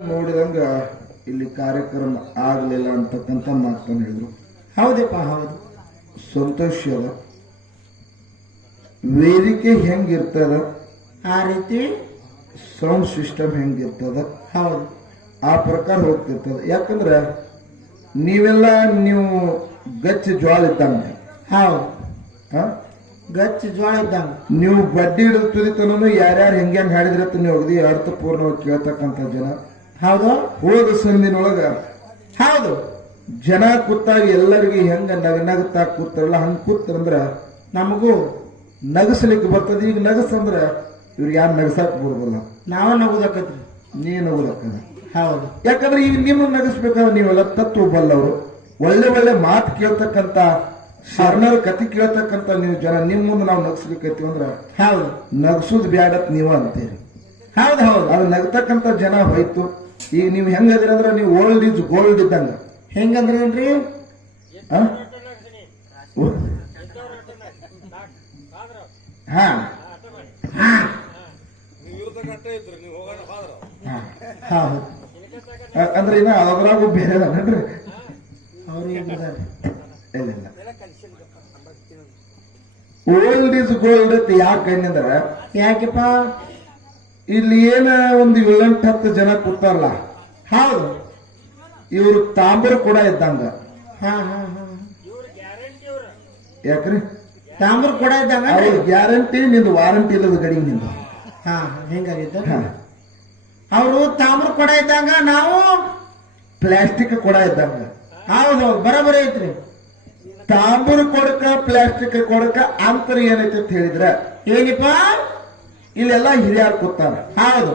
ನೋಡಿದಂಗ ಇಲ್ಲಿ ಕಾರ್ಯಕ್ರಮ ಆಗಲಿಲ್ಲ ಅಂತಕ್ಕಂಥ ಮಾತನ್ನು ಹೇಳಿದ್ರು. ಹೌದಪ್ಪ ಹೌದು, ಸಂತೋಷ ಅದ. ವೇದಿಕೆ ಹೆಂಗಿರ್ತದ ಆ ರೀತಿ ಸೌಂಡ್ ಸಿಸ್ಟಮ್ ಹೆಂಗಿರ್ತದ ಹೌದು ಆ ಪ್ರಕಾರ ಹೋಗ್ತಿರ್ತದ. ಯಾಕಂದ್ರೆ ನೀವು ಗಚ್ಚ ಜ್ವಾಳ ಇದ್ದಂಗ, ಹೌದು ಹ? ಗಚ್ಚ ಜ್ವಾಳ ಇದ್ದಂಗ ನೀವು ಬಡ್ಡಿ ಹಿಡಿದು ತುದಿತನೂ ಯಾರ್ಯಾರು ಹೆಂಗೆ ಹಾಡಿದ್ರತ್ತ ನೀವು ಅಗದಿ ಅರ್ಥಪೂರ್ಣವಾಗಿ ಕೇಳ್ತಕ್ಕಂಥ ಜನ. ಹೌದು ಹೋದ ಸಂದಿನೊಳಗ ಹೌದು ಜನ ಕೂತಾಗ ಎಲ್ಲರಿಗೆ ಹೆಂಗ ನಗನಗುತ್ತಾ ಕೂತಾರಲ್ಲ ಹಂಗ ಕೂತಂದ್ರ ನಮಗೂ ನಗಸ್ಲಿಕ್ಕೆ ಬರ್ತದ. ಈಗ ನಗಸಂದ್ರ ಇವ್ರಿಗೆ ಯಾರು ನಗಸಾಕ್ ಬರೋದಿಲ್ಲ, ನಾವ ನಗುದಕ್ಕತ್ರಿ. ನೀ ನಗುದಕ್ಕದ. ಹೌದು ಯಾಕಂದ್ರೆ ಈಗ ನಿಮ್ಮನ್ನ ನಗಸ್ಬೇಕಾದ್ರೆ ನೀವೆಲ್ಲ ತತ್ವ ಬಲ್ಲವರು, ಒಳ್ಳೆ ಒಳ್ಳೆ ಮಾತು ಕೇಳ್ತಕ್ಕಂತ ಶರಣರ ಕತಿ ಕೇಳ್ತಕ್ಕಂತ ನೀವು ಜನ. ನಿಮ್ಮ ಮುಂದೆ ನಾವು ನಗಸ್ಬೇಕೈತಿವಿ ಅಂದ್ರ ಹೌದು ನಗಸುದ್ ಬ್ಯಾಡತ್ ನೀವ ಅಂತೀರಿ. ಹೌದು ಹೌದು ಅದು ನಗತಕ್ಕಂತ ಜನ ಹೋಯ್ತು. ಈಗ ನೀವು ಹೆಂಗದಿರ ಅಂದ್ರ ನೀವು ಓಲ್ಡ್ ಈಸ್ ಗೋಲ್ಡ್ ಇದ್ದಂಗ. ಹೆಂಗಂದ್ರೇನ್ರಿ? ಆ? ಹಾ ಹೌದು ಅಂದ್ರೆ ಇನ್ನ ಅದ್ರಾಗೂ ಬೇರೆ ಅದಾನ್ರಿ. ಅವ್ರು ಇದ್ದಾರೆ. ಇಲ್ಲ ಇಲ್ಲ, ಓಲ್ಡ್ ಈಸ್ ಗೋಲ್ಡ್ ಅಂತ ಯಾಕೆ ಅಂದ್ರ ಯಾಕೆಪ್ಪ? ಇಲ್ಲಿ ಏನ ಒಂದು 7-10 ಜನ ಕೂತಾರಲ್ಲ, ಹೌದು ಇವ್ರು ತಾಮ್ರ ಕೂಡ ಇದ್ದಂಗ. ಹಾ ಹಾ ಹಾ ಯಾಕ್ರಿ? ತಾಮ್ರ ಕೂಡ ಇದ್ದಂಗ. ಗ್ಯಾರಂಟಿ ನಿಂದು ವಾರಂಟಿ ಇಲ್ಲದ ಗಡಿ ನಿಂದು. ಹಾ ಹೆಂಗಾಗಿದ್ದ? ಅವರು ತಾಮ್ರ ಕೊಡ ಇದ್ದಂಗ, ನಾವು ಪ್ಲಾಸ್ಟಿಕ್ ಕೂಡ ಇದ್ದಂಗ. ಹೌದು ಬರೋಬರಿ ಐತ್ರಿ. ತಾಮ್ರ ಕೊಡಕ ಪ್ಲಾಸ್ಟಿಕ್ ಕೊಡಕ ಅಂತರ ಏನೈತೆ ಅಂತ ಹೇಳಿದ್ರ ಏನಿಪ್ಪ? ಇಲ್ಲೆಲ್ಲ ಹಿರಿಯರು ಕೂತಾರ. ಹೌದು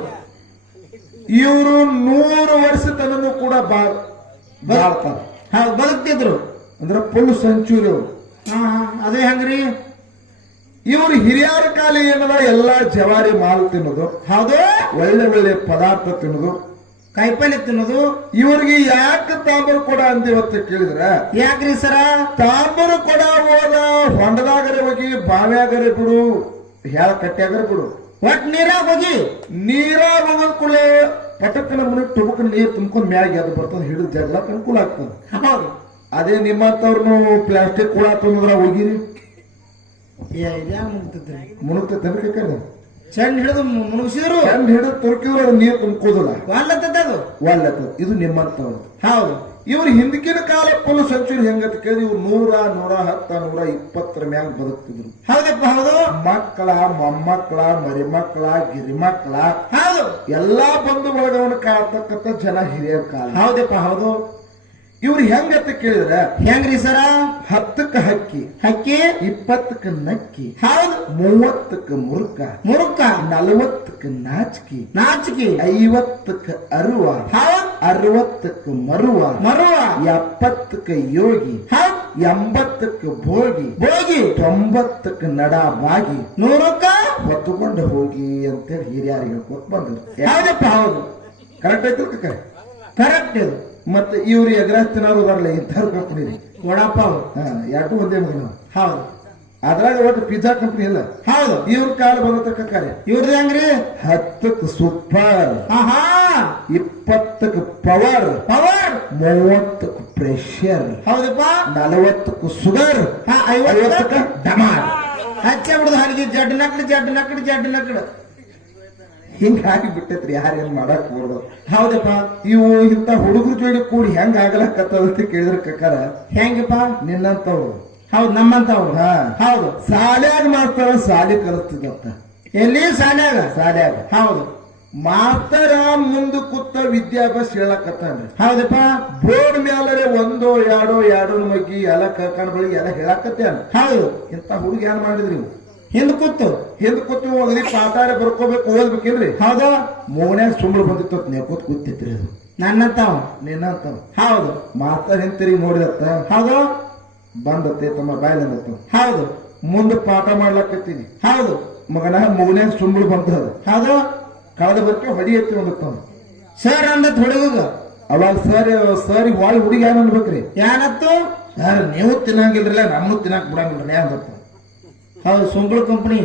ಇವರು 100 ವರ್ಷ ತನೂ ಕೂಡ ಬಾಳ್ತಾರ. ಹೌದು ಬದುಕ್ತಿದ್ರು ಅಂದ್ರ ಫುಲ್ ಸೆಂಚುರಿ ಅವರು. ಹಾ ಅದೇ ಹೆಂಗ್ರಿ? ಇವರು ಹಿರಿಯರ ಕಾಲ ಏನದ ಎಲ್ಲಾ ಜವಾರಿ ಮಾಲ್ ತಿನ್ನೋದು, ಹೌದು ಒಳ್ಳೆ ಒಳ್ಳೆ ಪದಾರ್ಥ ತಿನ್ನೋದು, ಕಾಯಿಪಲ್ಲೆ ತಿನ್ನೋದು. ಇವ್ರಿಗೆ ಯಾಕೆ ತಾಮ್ರ ಕೊಡ ಅಂದಿವತ್ತ ಕೇಳಿದ್ರ ಯಾಕ್ರಿ ಸರ? ತಾಮ್ರ ಕೊಡ ಹೋದ ಹೊಂಡದಾಗರೆ ಹೋಗಿ ಬಾವ್ಯಾಗರೆ ಬಿಡು, ಹೇಳ ಕಟ್ಟ್ಯಾಗರೆ ಬಿಡು, ಒಟ್ ನೀರಾಗ ಹೋಗಿ ನೀರಾಗ ಹೋಗೋದ್ ಕೂಡಲೇ ಪಟಕ್ಕನ ಮನೆ ಟುಬಕ್ ನೀರ್ ತುಂಬ್ಕೊಂಡ್ ಮ್ಯಾಗ ಎದ್ದು ಬರ್ತದ, ಹಿಡಿದು ಜಗ್ಲಕ್ ಅನುಕೂಲ ಆಗ್ತದ. ಹೌದು ಅದೇ ನಿಮ್ಮಂತವ್ರನು ಪ್ಲಾಸ್ಟಿಕ್ ಕೂಡ ತಂದ್ರ ಹೋಗಿರಿ ಮುಣುಗ್ತೈತೆ. ಚೆಂಡ್ ಹಿಡಿದು ಮುಳುಗಿಸಿದ್ರು, ಚಂಡ್ ಹಿಡಿದು ತುರ್ಕಿದ್ರು ಅದು ನೀರು ತುಂಬ್ಕೋದಿಲ್ಲ, ಅದು ಒಳ್ಳೆತದ. ಇದು ನಿಮ್ಮಂತವ್ರು. ಹೌದು ಇವ್ರು ಹಿಂದಕಿನ ಕಾಲ ಫುಲ್ ಸೆಂಚುರಿ ಹೆಂಗತ್ ಕೇಳಿ ಇವ್ರು 100, 110, 120 ಮ್ಯಾಗ ಬದುಕ್ತಿದ್ರು. ಹೌದಪ್ಪ ಹೌದು. ಮಕ್ಕಳ, ಮೊಮ್ಮಕ್ಕಳ, ಮರಿಮಕ್ಕಳ, ಗಿರಿಮಕ್ಕಳ, ಹೌದು ಎಲ್ಲಾ ಬಂಧು ಬಳಗವನ್ನು ಕಾಡ್ತಕ್ಕಂಥ ಜನ ಹಿರಿಯರ ಕಾಲ. ಹೌದಪ್ಪ ಹೌದು. ಇವ್ರು ಹೆಂಗತ್ತ ಕೇಳಿದ್ರ ಹೆಂಗ್ರಿ ಸರ? 10ಕ್ಕೆ ಹಕ್ಕಿ, ಹಕ್ಕಿ 20ಕ್ಕೆ ನಕ್ಕಿ, ಹೌದು 30ಕ್ಕೆ ಮುರುಕ, 40ಕ್ಕೆ ನಾಚಿಕೆ, 50ಕ್ಕೆ ಅರುವ, 60ಕ್ಕೆ ಮರುವ, 70ಕ್ಕೆ ಯೋಗಿ, 80ಕ್ಕೆ ಭೋಗಿ, 90ಕ್ಕೆ ನಡಾಬಾಗಿ, 100ಕ್ಕೆ ಹೊತ್ತುಕೊಂಡು ಹೋಗಿ ಅಂತೇಳಿ ಹಿರಿಯರಿಗೆ ಹೇಳ್ಕೊತ ಬಂದ್ರು. ಹೌದಪ್ಪ ಹೌದು. ಕರೆಕ್ಟ್ ಐತಿ. ಕರೆಕ್ಟ್ ಇದು. ಮತ್ತೆ ಇವ್ರು ಎಗ್ರಾಸ್ತಿನಾರು ಬರಲ್ಲ ಇಂಥವ್ರು ಕಂಪನಿ ವಡಾಪಾವ್ ಎರಡು ಒಂದೇ ಮಗನ. ಹೌದು ಅದ್ರಾಗ ಒಟ್ಟು ಪಿಜ್ಜಾ ಕಂಪನಿ ಇಲ್ಲ. ಹೌದು ಇವ್ರ ಕಾಲ ಬಂದತಕ್ಕ ಕಾರ್ಯ. ಇವ್ರದ್ದು ಹೆಂಗ್ರಿ? 10ಕ್ಕೆ ಸೂಪರ್, ಆಹಾ 20ಕ್ಕೆ ಪವರ್, 30ಕ್ಕೆ ಪ್ರೆಷರ್, ಹೌದಪ್ಪ 40ಕ್ಕೆ ಶುಗರ್, 50ಕ್ಕೆ ಡಮಾರ್. ಹಚ್ಚೆ ಬಿಡುದು ಹರಿಗೆ ಜಡ್ ನಕಡು. ಹಿಂಗಾಗಿ ಬಿಟ್ಟೈತ್ರಿ, ಯಾರೇನ್ ಮಾಡಕ್ ಬರೋದು. ಹೌದಪ್ಪ. ಇವು ಇಂತ ಹುಡುಗರು ಜೋಡಿ ಕೂಡಿ ಹೆಂಗ ಆಗಲಕ್ಕತ್ತದ ಅಂತ ಕೇಳಿದ್ರ ಕಕ್ಕಾರ ಹೆಂಗಪ್ಪ? ನಿನ್ನಂತವ್ರು. ಹೌದು ನಮ್ಮಂತವ್ರು. ಹೌದು ಶಾಲ್ಯಾಗ ಮಾಡ್ತಾರ, ಶಾಲೆ ಕಲಿಸ್ತಿದ್ದಂತ. ಎಲ್ಲಿ? ಶಾಲ್ಯಾಗ. ಹೌದು ಮಾಸ್ತರ ಮುಂದೆ ಕೂತ ವಿದ್ಯಾಭ್ಯಾಸ ಹೇಳಕತ್ತಾನ್ರಿ. ಹೌದಪ್ಪ. ಬೋರ್ಡ್ ಮ್ಯಾಲರೆ 1, 2, 2 ಮಗ್ಗಿ ಎಲ್ಲ ಕರ್ಕೊಂಡ್ ಬಳಿ ಎಲ್ಲ ಹೇಳಕತ್ತಾನ. ಹೌದು ಇಂತ ಹುಡುಗ ಏನ್ ಮಾಡಿದ್ರಿ? ಹಿಂದ್ ಕೂತು ಓದಿ ಪಾಠಾರ ಬರ್ಕೋಬೇಕು, ಓದ್ಬೇಕಿಲ್ರಿ? ಹೌದು. ಮೋನ್ಯಾಗ ಸುಂಬಳ ಬಂದಿತ್ತು, ನೆಕೋತ್ ಕೂತಿತ್ರಿ. ಅದು ನನ್ನಂತಾವ ನಿನ್ನಂತಾವ. ಹೌದು ಮಾಸ್ತರ ಹಿಂತಿರಿ ನೋಡಿದತ್ತ. ಹೌದು ಬಂದತ್ತೆ ತಮ್ಮ ಬಾಯ್ಲಂದತ್ತ. ಹೌದು ಮುಂದೆ ಪಾಠ ಮಾಡ್ಲಕತ್ತೀನಿ. ಹೌದು ಮಗನ ಮೋನ್ಯಾಗ ಸುಂಬಳ ಬಂದ. ಹೌದು ಕಳೆದ ಬರ್ಕೆ ಹೊಡಿ ಎತ್ತಿ ಒಂದತ್ತ ಸರ್ ಅಂದತ್ ಹುಡುಗ. ಅವಾಗ ಸರ್ ವಾಳ್ ಹುಡುಗಿ ಏನ್ ಅನ್ಬೇಕ್ರಿ? ಏನತ್ತು? ಸರ್ ನೀವು ತಿನ್ನಂಗಿಲ್ರಲ್ಲ, ನಮ್ಮನ್ನು ತಿನ್ನಕ್ ಬಿಡಂಗಿಲ್ರಿ ಅಂದತ್ತ. ಹೌದು ಸುಂಬಳ ಕಂಪನಿ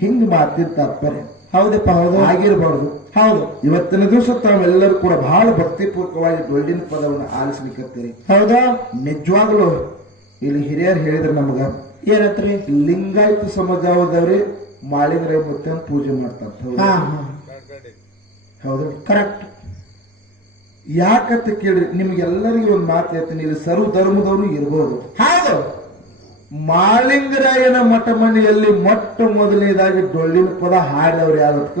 ಹಿಂಗ್ ಮಾತಿದ್ ತಾತ್ಪರ್ಯ ಹೌದಪ್ಪ ಹೌದು ಆಗಿರ್ಬಾರ್ದು. ಹೌದು ಇವತ್ತಿನ ದಿವಸ ತಾವೆಲ್ಲರೂ ಕೂಡ ಬಹಳ ಭಕ್ತಿಪೂರ್ವಕವಾಗಿ ಡೊಳ್ಳಿನ ಪದವನ್ನು ಆಲಿಸ್ಲಿಕ್ಕತ್ತೀರಿ. ಹೌದಾ ನಿಜವಾಗ್ಲು ಇಲ್ಲಿ ಹಿರಿಯರು ಹೇಳಿದ್ರೆ ನಮಗ ಏನತ್ರಿ? ಲಿಂಗಾಯತ ಸಮಾಜದವ್ರಿ ಮಾಳಿಂಗರಾಯ ಮುತ್ತನ್ ಪೂಜೆ ಮಾಡ್ತಾರ. ಹಾ ಹೌದು ಕರೆಕ್ಟ್. ಯಾಕಂತ ಕೇಳ್ರಿ, ನಿಮ್ಗೆಲ್ಲರಿಗೂ ಒಂದು ಮಾತು ಹೇಳ್ತೀನಿ, ಇಲ್ಲಿ ಸರ್ವ ಧರ್ಮದವರು ಇರ್ಬೋದು. ಹೌದು ಮಾಳಿಂಗರಾಯನ ಮಠ ಮನೆಯಲ್ಲಿ ಮೊಟ್ಟ ಮೊದಲನೇದಾಗಿ ಡೊಳ್ಳಿನ ಪದ ಹಾಡಿದವ್ರು ಯಾವತ್ತ